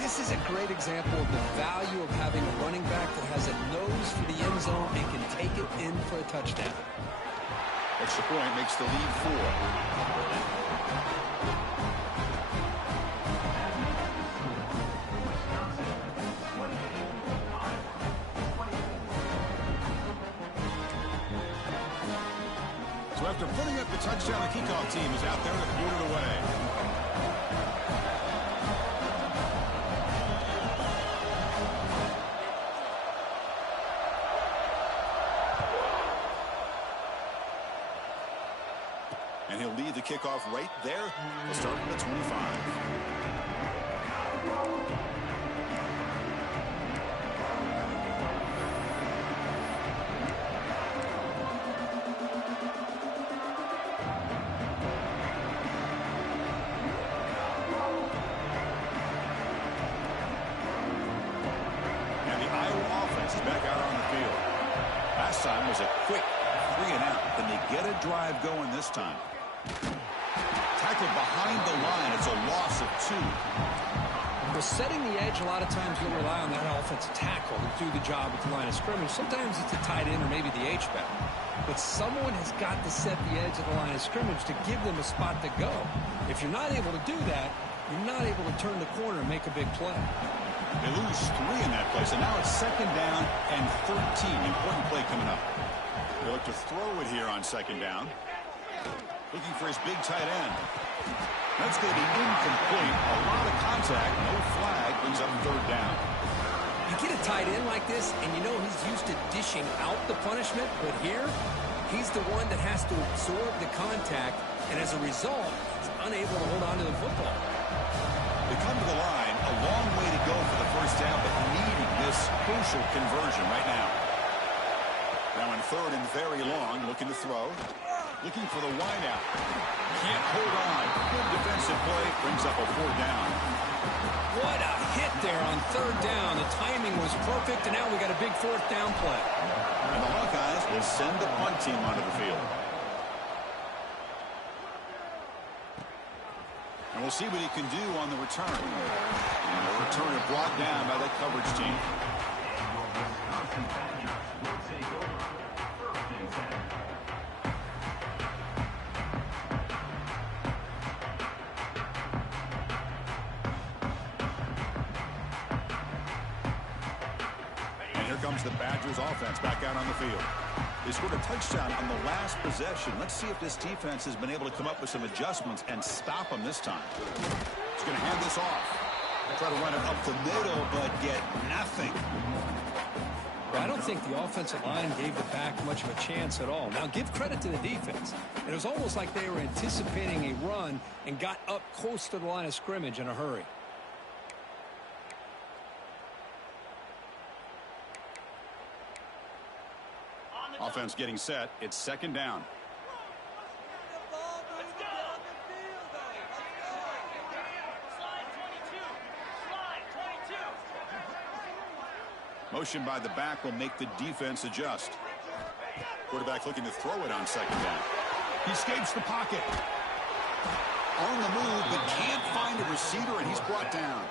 This is a great example of the value of having a running back that has a nose for the end zone and can take it in for a touchdown. Extra point makes the lead 4. So after putting up the touchdown, the kickoff team is out there to put it away. And he'll lead the kickoff right there. He'll start from the 25. Back out on the field. Last time was a quick 3-and-out. Can they get a drive going this time? Tackled behind the line. It's a loss of 2. Well, setting the edge, a lot of times you'll rely on that offensive tackle to do the job at the line of scrimmage. Sometimes it's a tight end or maybe the H-back. But someone has got to set the edge of the line of scrimmage to give them a spot to go. If you're not able to do that, you're not able to turn the corner and make a big play. They lose 3 in that play, so now it's 2nd down and 13. Important play coming up. They look to throw it here on 2nd down. Looking for his big tight end. That's going to be incomplete. A lot of contact, no flag, brings up 3rd down. You get a tight end like this, and you know he's used to dishing out the punishment, but here, he's the one that has to absorb the contact, and as a result, he's unable to hold on to the football. They come to the line, a long way to go for the 1st down, but needing this crucial conversion right now. Now in 3rd and very long, looking to throw. Looking for the wideout. Can't hold on. Good defensive play, brings up a 4th down. What a hit there on 3rd down. The timing was perfect, and now we got a big 4th down play. And the Hawkeyes will send the punt team onto the field. And we'll see what he can do on the return. And the return is brought down by that coverage team. And here comes the Badgers offense back out on the field. They scored a touchdown on the last possession. Let's see if this defense has been able to come up with some adjustments and stop them this time. He's going to hand this off. Try to run it up the middle, but get nothing. I don't think the offensive line gave the back much of a chance at all. Now, give credit to the defense. It was almost like they were anticipating a run and got up close to the line of scrimmage in a hurry. Offense getting set. It's 2nd down. Motion by the back will make the defense adjust. Quarterback looking to throw it on 2nd down. He escapes the pocket. On the move, but can't find a receiver, and he's brought down.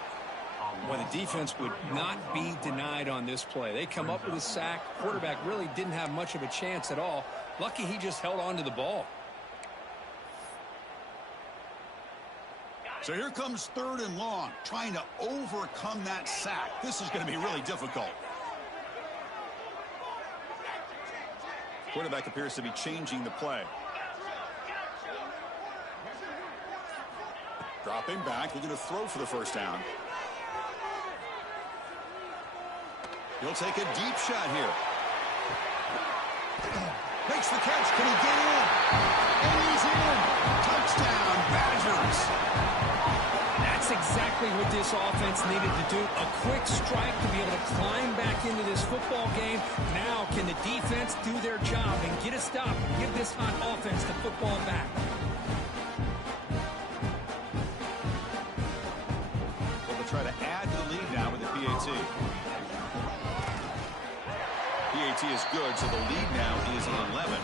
Well, the defense would not be denied on this play. They come up with a sack. Quarterback really didn't have much of a chance at all. Lucky he just held on to the ball. So here comes 3rd and long, trying to overcome that sack. This is going to be really difficult. Quarterback appears to be changing the play. Dropping back, looking to throw for the 1st down. He'll take a deep shot here. Makes the catch. Can he get in? And he's in. Touchdown, Badgers. That's exactly what this offense needed to do. A quick strike to be able to climb back into this football game. Now can the defense do their job and get a stop and give this hot offense the football back? Well, they'll try to add to the lead now with the PAT. PAT is good, so the lead now is 11.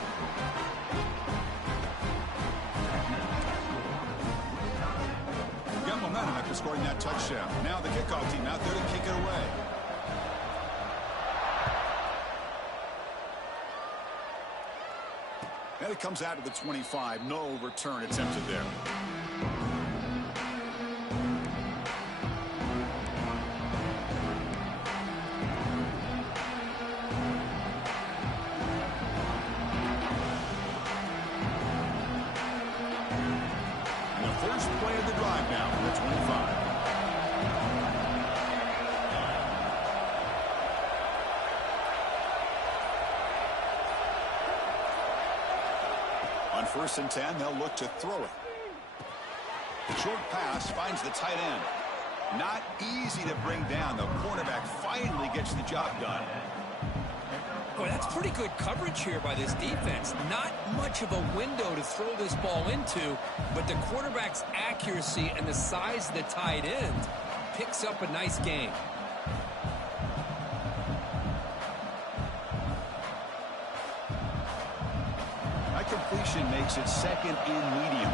scoring that touchdown. Now the kickoff team out there to kick it away. And it comes out to the 25. No return attempted there. And the first play of the drive now from the 25. On 1st and 10, they'll look to throw it. The short pass finds the tight end. Not easy to bring down. The cornerback finally gets the job done. Boy, that's pretty good coverage here by this defense. Not much of a window to throw this ball into, but the quarterback's accuracy and the size of the tight end picks up a nice game. That completion makes it 2nd and medium.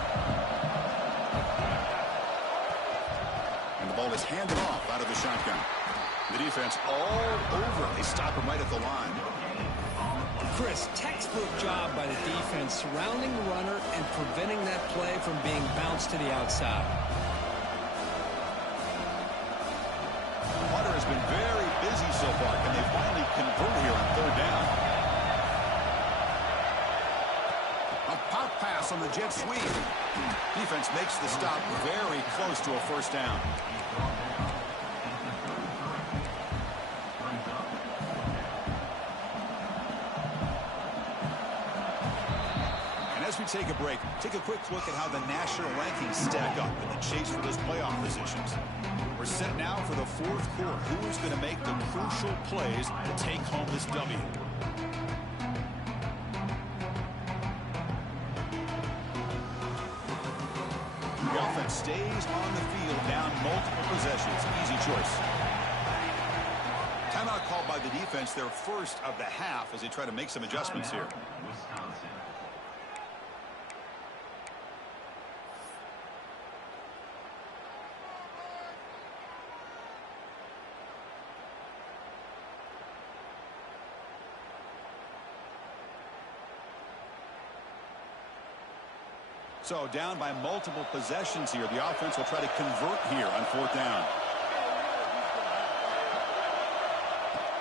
And the ball is handed off out of the shotgun. The defense all over. They stop him right at the line. Chris, textbook job by the defense surrounding the runner and preventing that play from being bounced to the outside. Hunter has been very busy so far. Can they finally convert here on 3rd down? A pop pass on the jet sweep. Defense makes the stop very close to a 1st down. As we take a break, take a quick look at how the national rankings stack up in the chase for those playoff positions. We're set now for the 4th quarter. Who is going to make the crucial plays to take home this W? The offense stays on the field, down multiple possessions. Easy choice. Timeout called by the defense, their first of the half, as they try to make some adjustments here. So down by multiple possessions here. The offense will try to convert here on 4th down.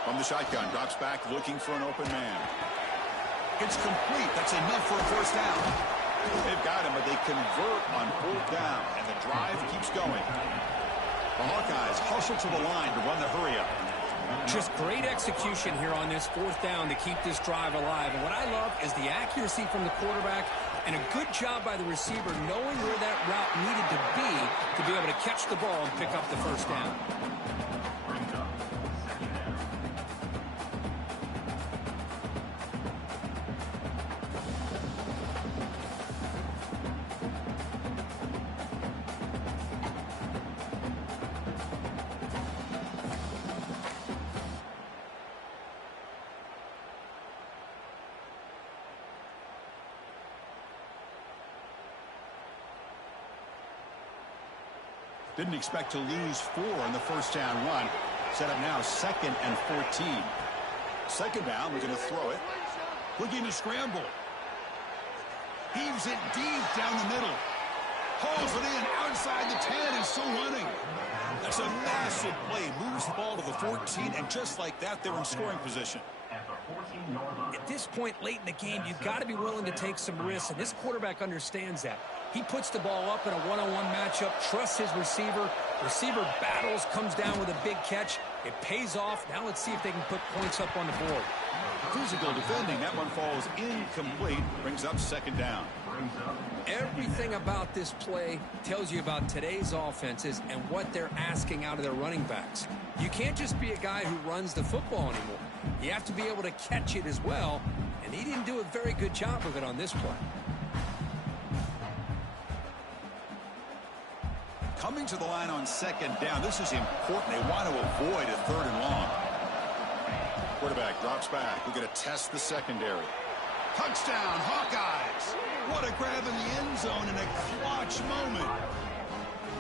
From the shotgun, drops back looking for an open man. It's complete. That's enough for a 1st down. They've got him, but they convert on 4th down, and the drive keeps going. The Hawkeyes hustle to the line to run the hurry-up. Just great execution here on this 4th down to keep this drive alive. And what I love is the accuracy from the quarterback and a good job by the receiver knowing where that route needed to be able to catch the ball and pick up the 1st down. Didn't expect to lose 4 in the 1st down run. Set up now 2nd and 14. 2nd down, we're going to throw it. Looking to scramble. Heaves it deep down the middle. Hauls it in outside the 10 and still running. That's a massive play. Moves the ball to the 14, and just like that, they're in scoring position. At this point late in the game, you've got to be willing to take some risks, and this quarterback understands that. He puts the ball up in a one-on-one matchup, trusts his receiver. Receiver battles, comes down with a big catch. It pays off. Now let's see if they can put points up on the board. Physical defending. That one falls incomplete. Brings up 2nd down. Everything about this play tells you about today's offenses and what they're asking out of their running backs. You can't just be a guy who runs the football anymore. You have to be able to catch it as well, and he didn't do a very good job of it on this play. Coming to the line on 2nd down. This is important. They want to avoid a 3rd and long. Quarterback drops back. We're going to test the secondary. Touchdown, Hawkeyes. What a grab in the end zone in a clutch moment.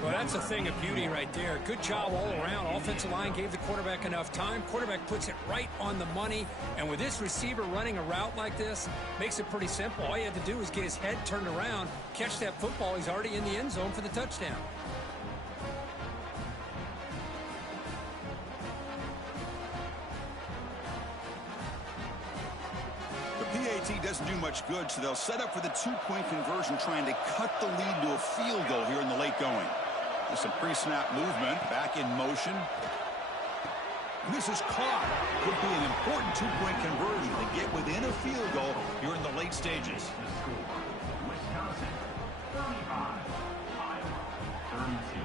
Well, that's a thing of beauty right there. Good job all around. Offensive line gave the quarterback enough time. Quarterback puts it right on the money. And with this receiver running a route like this, makes it pretty simple. All you had to do is get his head turned around, catch that football. He's already in the end zone for the touchdown. PAT doesn't do much good, so they'll set up for the two-point conversion, trying to cut the lead to a field goal here in the late going. There's some pre-snap movement, back in motion. And this is caught. Could be an important two-point conversion to get within a field goal here in the late stages. The score, Wisconsin 35, Iowa 32.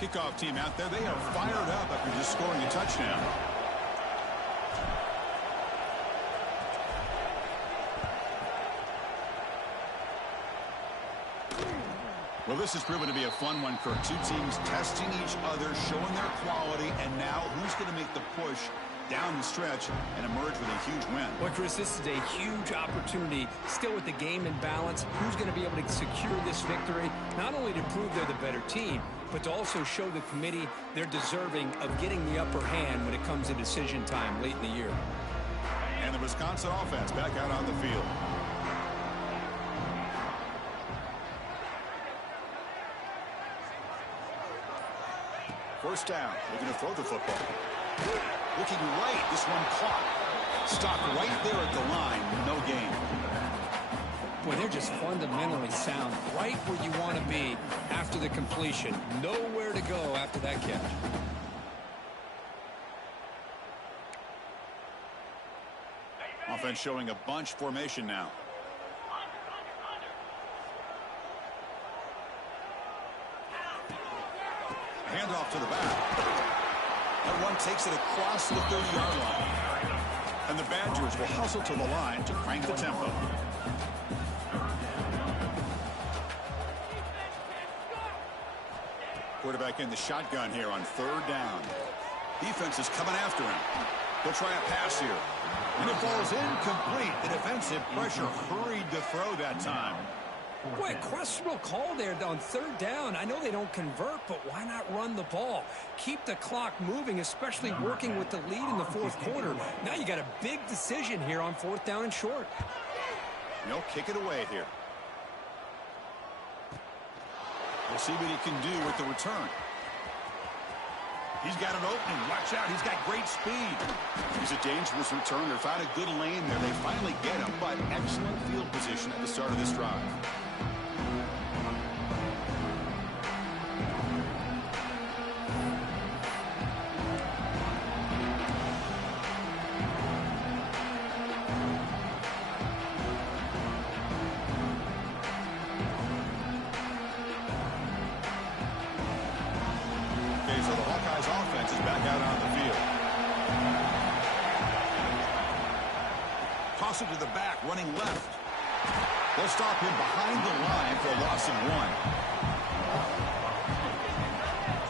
Kickoff team out there, they are fired up after just scoring a touchdown. Well, this has proven to be a fun one, Kirk. Two teams testing each other, showing their quality, and now who's going to make the push down the stretch and emerge with a huge win? Well, Chris, this is a huge opportunity. Still with the game in balance, who's going to be able to secure this victory? Not only to prove they're the better team, but to also show the committee they're deserving of getting the upper hand when it comes to decision time late in the year. And the Wisconsin offense back out on the field. First down, looking to throw the football. Looking right, this one caught. Stopped right there at the line, no gain. Boy, they're just fundamentally sound, right where you want to be after the completion. Nowhere to go after that catch. Offense showing a bunch formation now. Handoff to the back. That one takes it across the 30-yard line. And the Badgers will hustle to the line to crank the tempo. Quarterback in the shotgun here on third down. Defense is coming after him. He'll try a pass here. And it falls incomplete. The defensive pressure hurried to throw that time. Boy, questionable call there on third down. I know they don't convert, but why not run the ball? Keep the clock moving, especially working with the lead in the fourth quarter. Now you got a big decision here on fourth down and short. They'll kick it away here. We'll see what he can do with the return. He's got an opening. Watch out. He's got great speed. He's a dangerous returner. Found a good lane there. They finally get him, but excellent field position at the start of this drive. So the Hawkeyes offense is back out on the field. Toss it to the back, running left. They'll stop him behind the line for a loss of 1.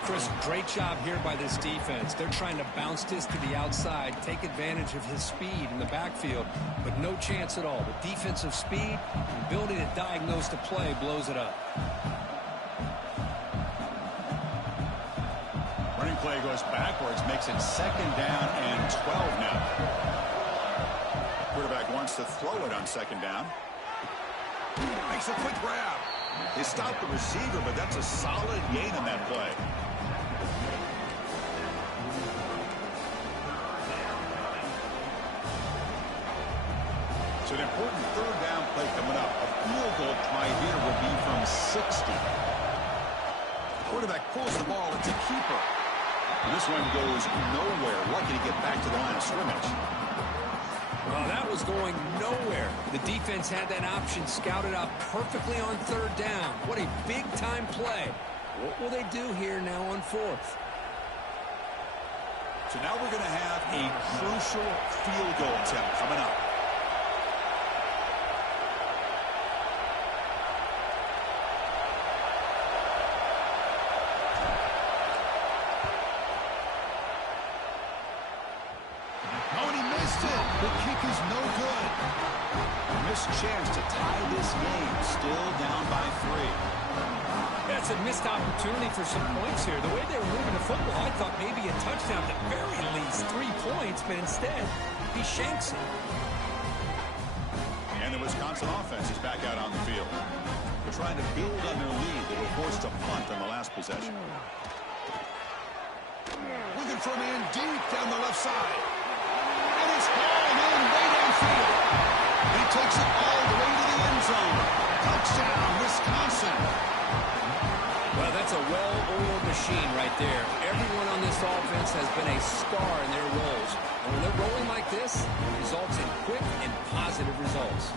Chris, great job here by this defense. They're trying to bounce this to the outside, take advantage of his speed in the backfield, but no chance at all. The defensive speed, the ability to diagnose the play blows it up. Running play goes backwards, makes it second down and 12 now. Quarterback wants to throw it on second down. Makes a quick grab. They stopped the receiver, but that's a solid gain on that play. So an important third down play coming up. A field goal try here will be from 60. Quarterback pulls the ball. It's a keeper. And this one goes nowhere. Lucky to get back to the line of scrimmage. Well, that was going nowhere. The defense had that option scouted out perfectly on third down. What a big-time play. What will they do here now on fourth? So now we're going to have a crucial field goal attempt coming up. last chance to tie this game. Still down by 3. That's a missed opportunity for some points here. The way they were moving the football, I thought maybe a touchdown, at the very least 3 points, but instead, he shanks it. And the Wisconsin offense is back out on the field. They're trying to build on their lead. They were forced to punt on the last possession. Looking for a man deep down the left side. And he's hauled in way downfield. He takes it all the way to the end zone. Touchdown, Wisconsin. Well, that's a well-oiled machine right there. Everyone on this offense has been a star in their roles. And when they're rolling like this, it results in quick and positive results.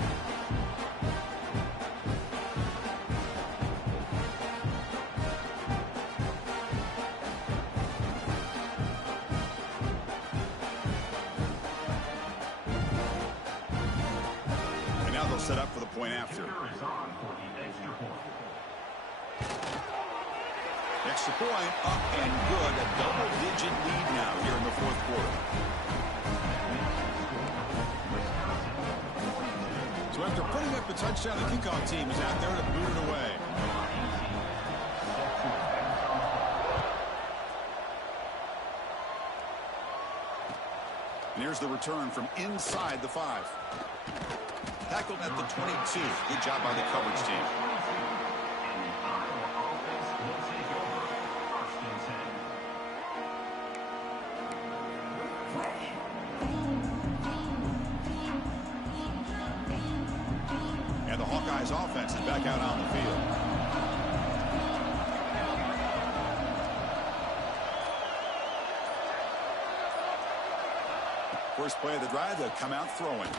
And now they'll set up for the point after. Extra point, up and good. A double-digit lead now here in the fourth quarter. So after putting up the touchdown, the kickoff team is out there to boot it away. And here's the return from inside the 5. Tackled at the 22. Good job by the coverage team. And the Hawkeyes offense is back out on the field. First play of the drive, they'll come out throwing.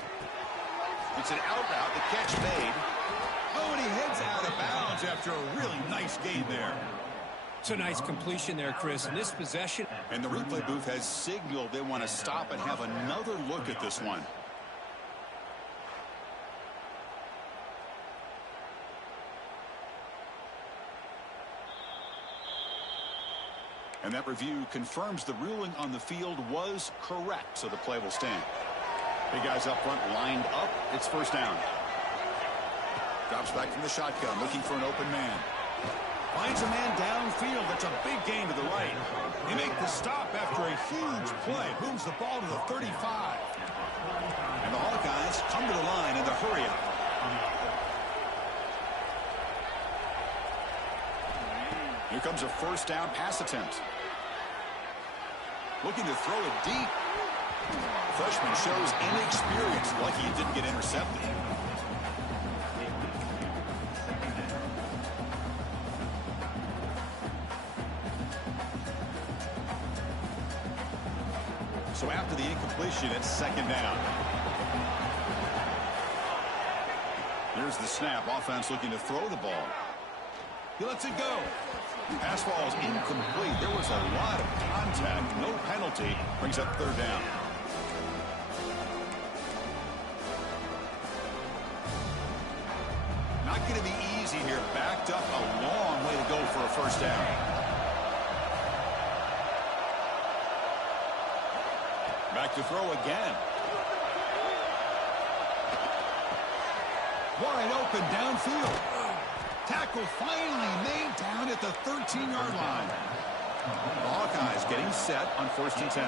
It's an out route, the catch made. Oh, and he heads out of bounds after a really nice game there. It's a nice completion there, Chris. In this possession. And the replay booth has signaled they want to stop and have another look at this one. And that review confirms the ruling on the field was correct, so the play will stand. Big guys up front lined up. It's first down. Drops back from the shotgun, looking for an open man. Finds a man downfield. That's a big gain to the right. They make the stop after a huge play. Moves the ball to the 35. And the Hawkeyes come to the line in the hurry-up. Here comes a first down pass attempt. Looking to throw it deep. The freshman shows inexperience. Lucky he didn't get intercepted. So after the incompletion, it's second down. Here's the snap. Offense looking to throw the ball. He lets it go. Pass ball is incomplete. There was a lot of contact. No penalty. Brings up third down. Not going to be easy here. Backed up a long way to go for a first down. Back to throw again. Wide open downfield. Tackle finally made down at the 13-yard line. The Hawkeyes getting set on 1st and 10.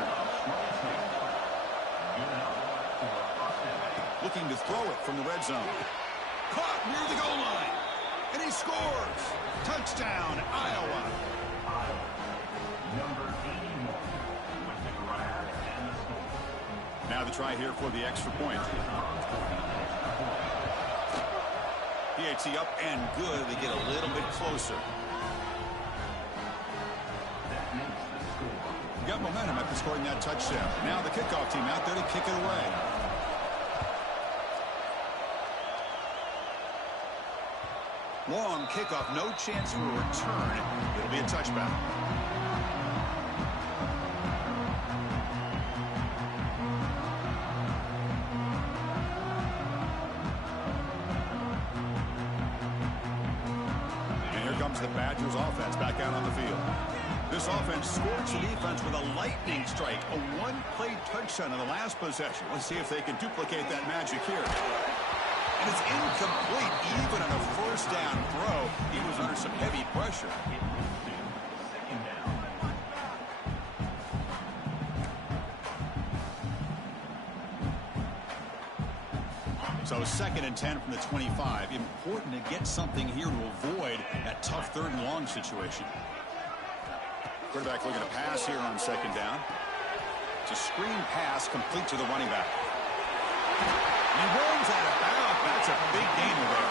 Looking to throw it from the red zone. Caught near the goal line. And he scores. Touchdown, Iowa. Number 81 with the grab and the score. Now the try here for the extra point. PAT up and good. They get a little bit closer. You got momentum after scoring that touchdown. Now the kickoff team out there to kick it away. Long kickoff, no chance for a return. It'll be a touchback. The Badgers offense back out on the field. This offense scorched the defense with a lightning strike, a one-play touchdown in the last possession. Let's see if they can duplicate that magic here. And And it's incomplete. Even on a first down throw, he was under some heavy pressure. So 2nd and 10 from the 25. Important to get something here to avoid that tough 3rd and long situation. Quarterback looking to pass here on 2nd down. It's a screen pass complete to the running back. He rolls out of bounds. That's a big gain there.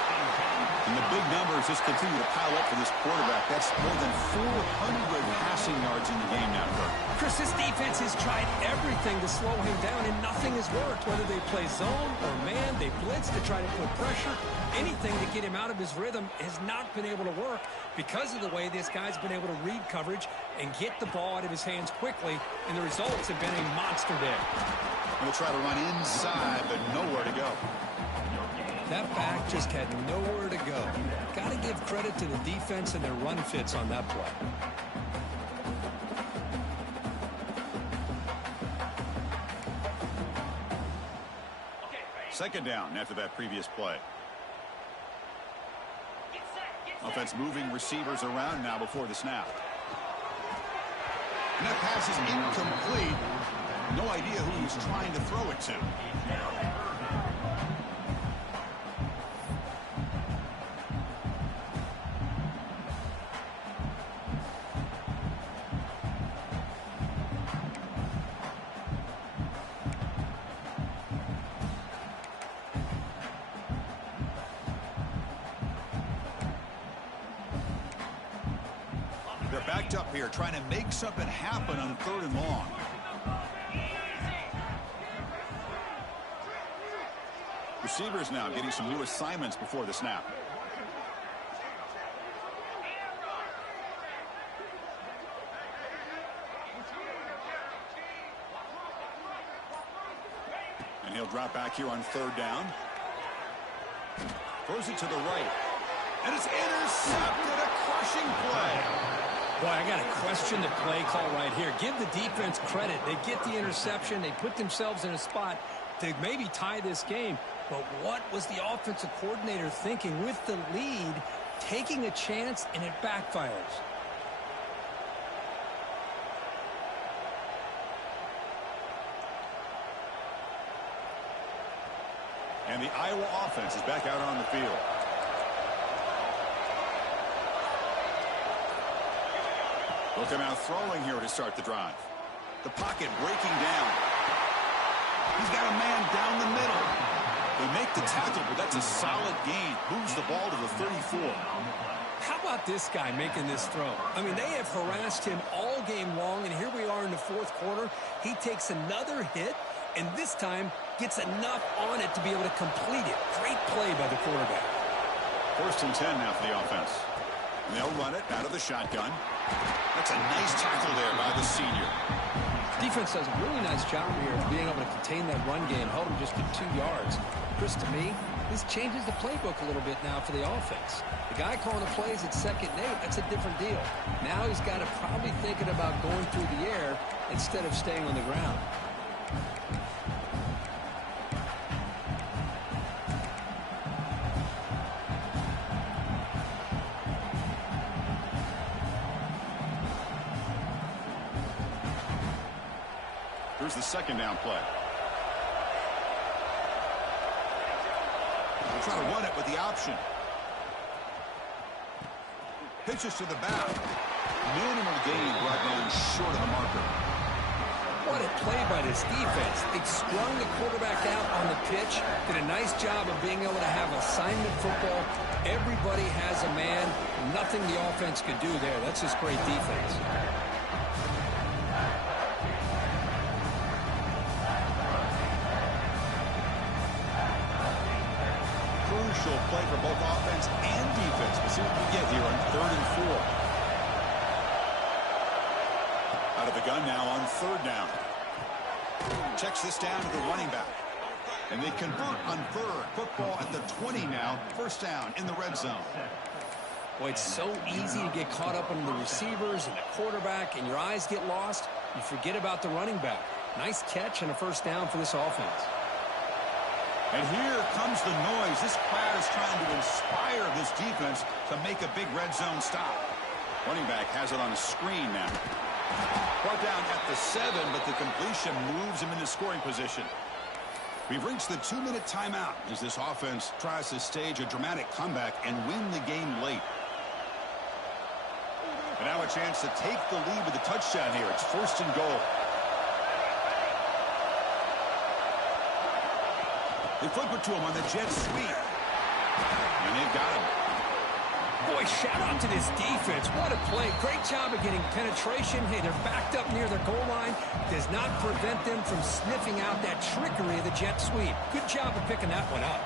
And the big numbers just continue to pile up for this quarterback. That's more than 400 passing yards in the game now, Kirk. Chris, this defense has tried everything to slow him down, and nothing has worked. Whether they play zone or man, they blitz to try to put pressure. Anything to get him out of his rhythm has not been able to work because of the way this guy's been able to read coverage and get the ball out of his hands quickly, and the results have been a monster day. Going to try to run inside, but nowhere to go. That back just had nowhere to go. Got to give credit to the defense and their run fits on that play. Second down after that previous play. Offense moving receivers around now before the snap. And that pass is incomplete. No idea who he was trying to throw it to. They're backed up here trying to make something happen on 3rd and long. Receivers now getting some new assignments before the snap. And he'll drop back here on 3rd down. Throws it to the right. And it's intercepted. A crushing play. Boy, I got to question the play call right here. Give the defense credit. They get the interception. They put themselves in a spot to maybe tie this game. But what was the offensive coordinator thinking with the lead, taking a chance, and it backfires? And the Iowa offense is back out on the field. Look at now throwing here to start the drive. The pocket breaking down. He's got a man down the middle. They make the tackle, but that's a solid gain. Moves the ball to the 34. How about this guy making this throw? I mean, they have harassed him all game long, and here we are in the 4th quarter. He takes another hit, and this time gets enough on it to be able to complete it. Great play by the quarterback. 1st and 10 now for the offense. And they'll run it out of the shotgun. That's a nice tackle there by the senior. Defense does a really nice job here of being able to contain that run game, held him just to 2 yards. Chris, to me, this changes the playbook a little bit now for the offense. The guy calling the plays at 2nd and 8, that's a different deal. Now he's got to probably thinking about going through the air instead of staying on the ground. Here's the 2nd down play. They'll try to run it with the option. Pitches to the back. Minimal gain brought down short of the marker. What a play by this defense. They strung the quarterback out on the pitch. Did a nice job of being able to have assignment football. Everybody has a man. Nothing the offense could do there. That's just great defense. Crucial play for both offense and defense. We'll see what we get here on 3rd and 4. Out of the gun now on 3rd down. Checks this down to the running back. And they convert on 3rd. Football at the 20 now. 1st down in the red zone. Boy, it's so easy to get caught up on the receivers and the quarterback, and your eyes get lost. You forget about the running back. Nice catch and a 1st down for this offense. And here comes the noise. This crowd is trying to inspire this defense to make a big red zone stop. Running back has it on a screen now. Brought down at the 7, but the completion moves him into scoring position. We've reached the 2-minute timeout as this offense tries to stage a dramatic comeback and win the game late. And now a chance to take the lead with a touchdown here. It's 1st and goal. They flip it to him on the jet sweep. And they've got him. Boy, shout out to this defense. What a play. Great job of getting penetration. Hey, they're backed up near their goal line. Does not prevent them from sniffing out that trickery of the jet sweep. Good job of picking that one up.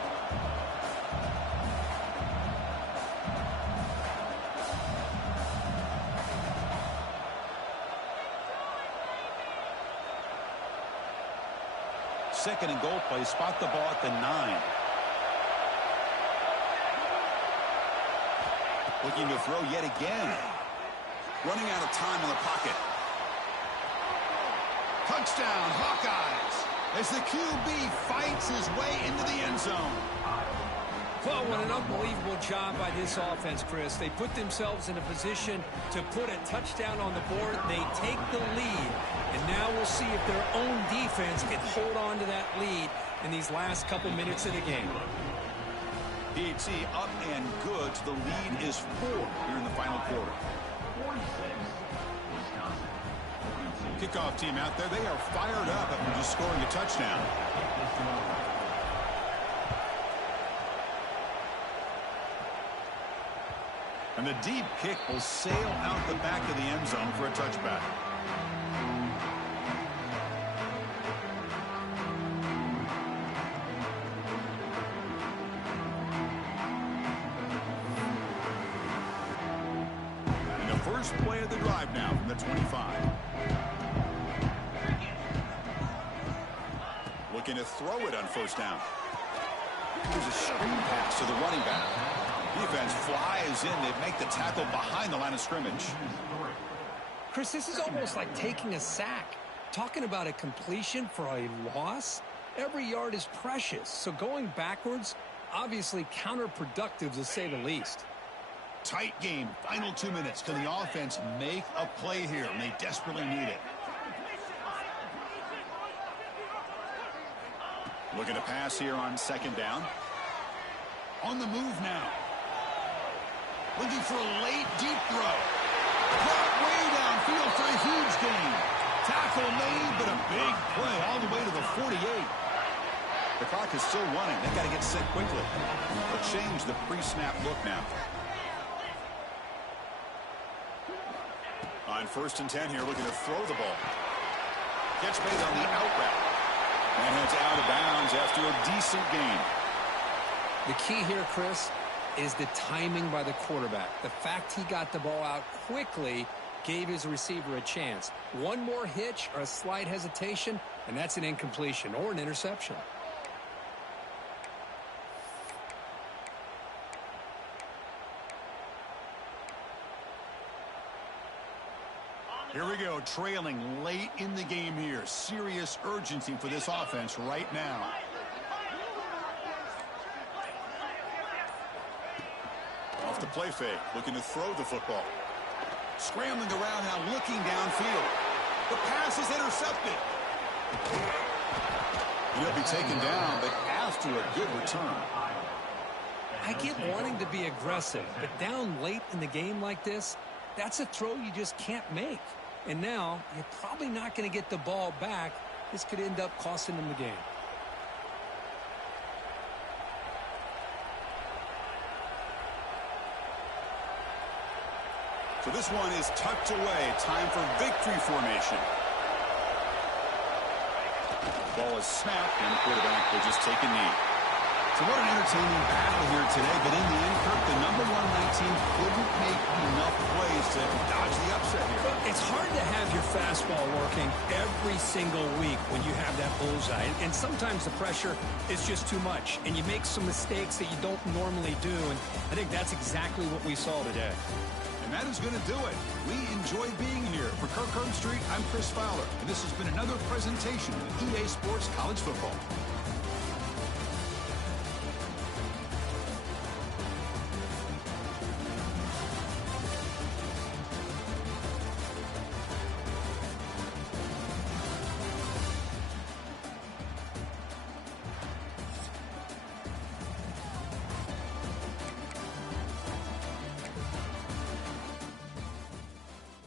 Second and goal play. Spot the ball at the 9. Looking to throw yet again. Running out of time in the pocket. Touchdown, Hawkeyes. As the QB fights his way into the end zone. Well, what an unbelievable job by this offense, Chris. They put themselves in a position to put a touchdown on the board. They take the lead. And now we'll see if their own defense can hold on to that lead in these last couple minutes of the game. PAT up and good. The lead is 4 here in the final quarter. 46, Wisconsin. 42. Kickoff team out there. They are fired up after just scoring a touchdown. And the deep kick will sail out the back of the end zone for a touchback. And the first play of the drive now from the 25. Looking to throw it on 1st down. Here's a screen pass to the running back. Defense flies in. They make the tackle behind the line of scrimmage. Chris, this is almost like taking a sack. Talking about a completion for a loss, every yard is precious. So going backwards, obviously counterproductive to say the least. Tight game. Final 2 minutes. Can the offense make a play here? And they desperately need it. Looking to pass here on 2nd down. On the move now. Looking for a late deep throw. Caught way downfield for a huge gain. Tackle made, but a big play all the way to the 48. The clock is still running. They've got to get set quickly. They'll change the pre-snap look now. On 1st and 10 here, looking to throw the ball. Catch made on the out route. And heads out of bounds after a decent gain. The key here, Chris, is the timing by the quarterback. The fact he got the ball out quickly gave his receiver a chance. One more hitch or a slight hesitation, and that's an incompletion or an interception. Here we go, trailing late in the game here. Serious urgency for this offense right now. Off the play fake, looking to throw the football. Scrambling around now, looking downfield. The pass is intercepted. He'll be taken down, but after a good return. I get wanting to be aggressive, but down late in the game like this, that's a throw you just can't make. And now, you're probably not going to get the ball back. This could end up costing them the game. So this one is tucked away. Time for victory formation. Ball is snapped, and the quarterback will just take a knee. So what an entertaining battle here today, but in the end, Kirk, the number 1 ranked team couldn't make enough plays to dodge the upset here. It's hard to have your fastball working every single week when you have that bullseye. And sometimes the pressure is just too much, and you make some mistakes that you don't normally do. And I think that's exactly what we saw today. And that is going to do it. We enjoy being here. For Kirk Herbstreit, I'm Chris Fowler, and this has been another presentation of EA Sports College Football.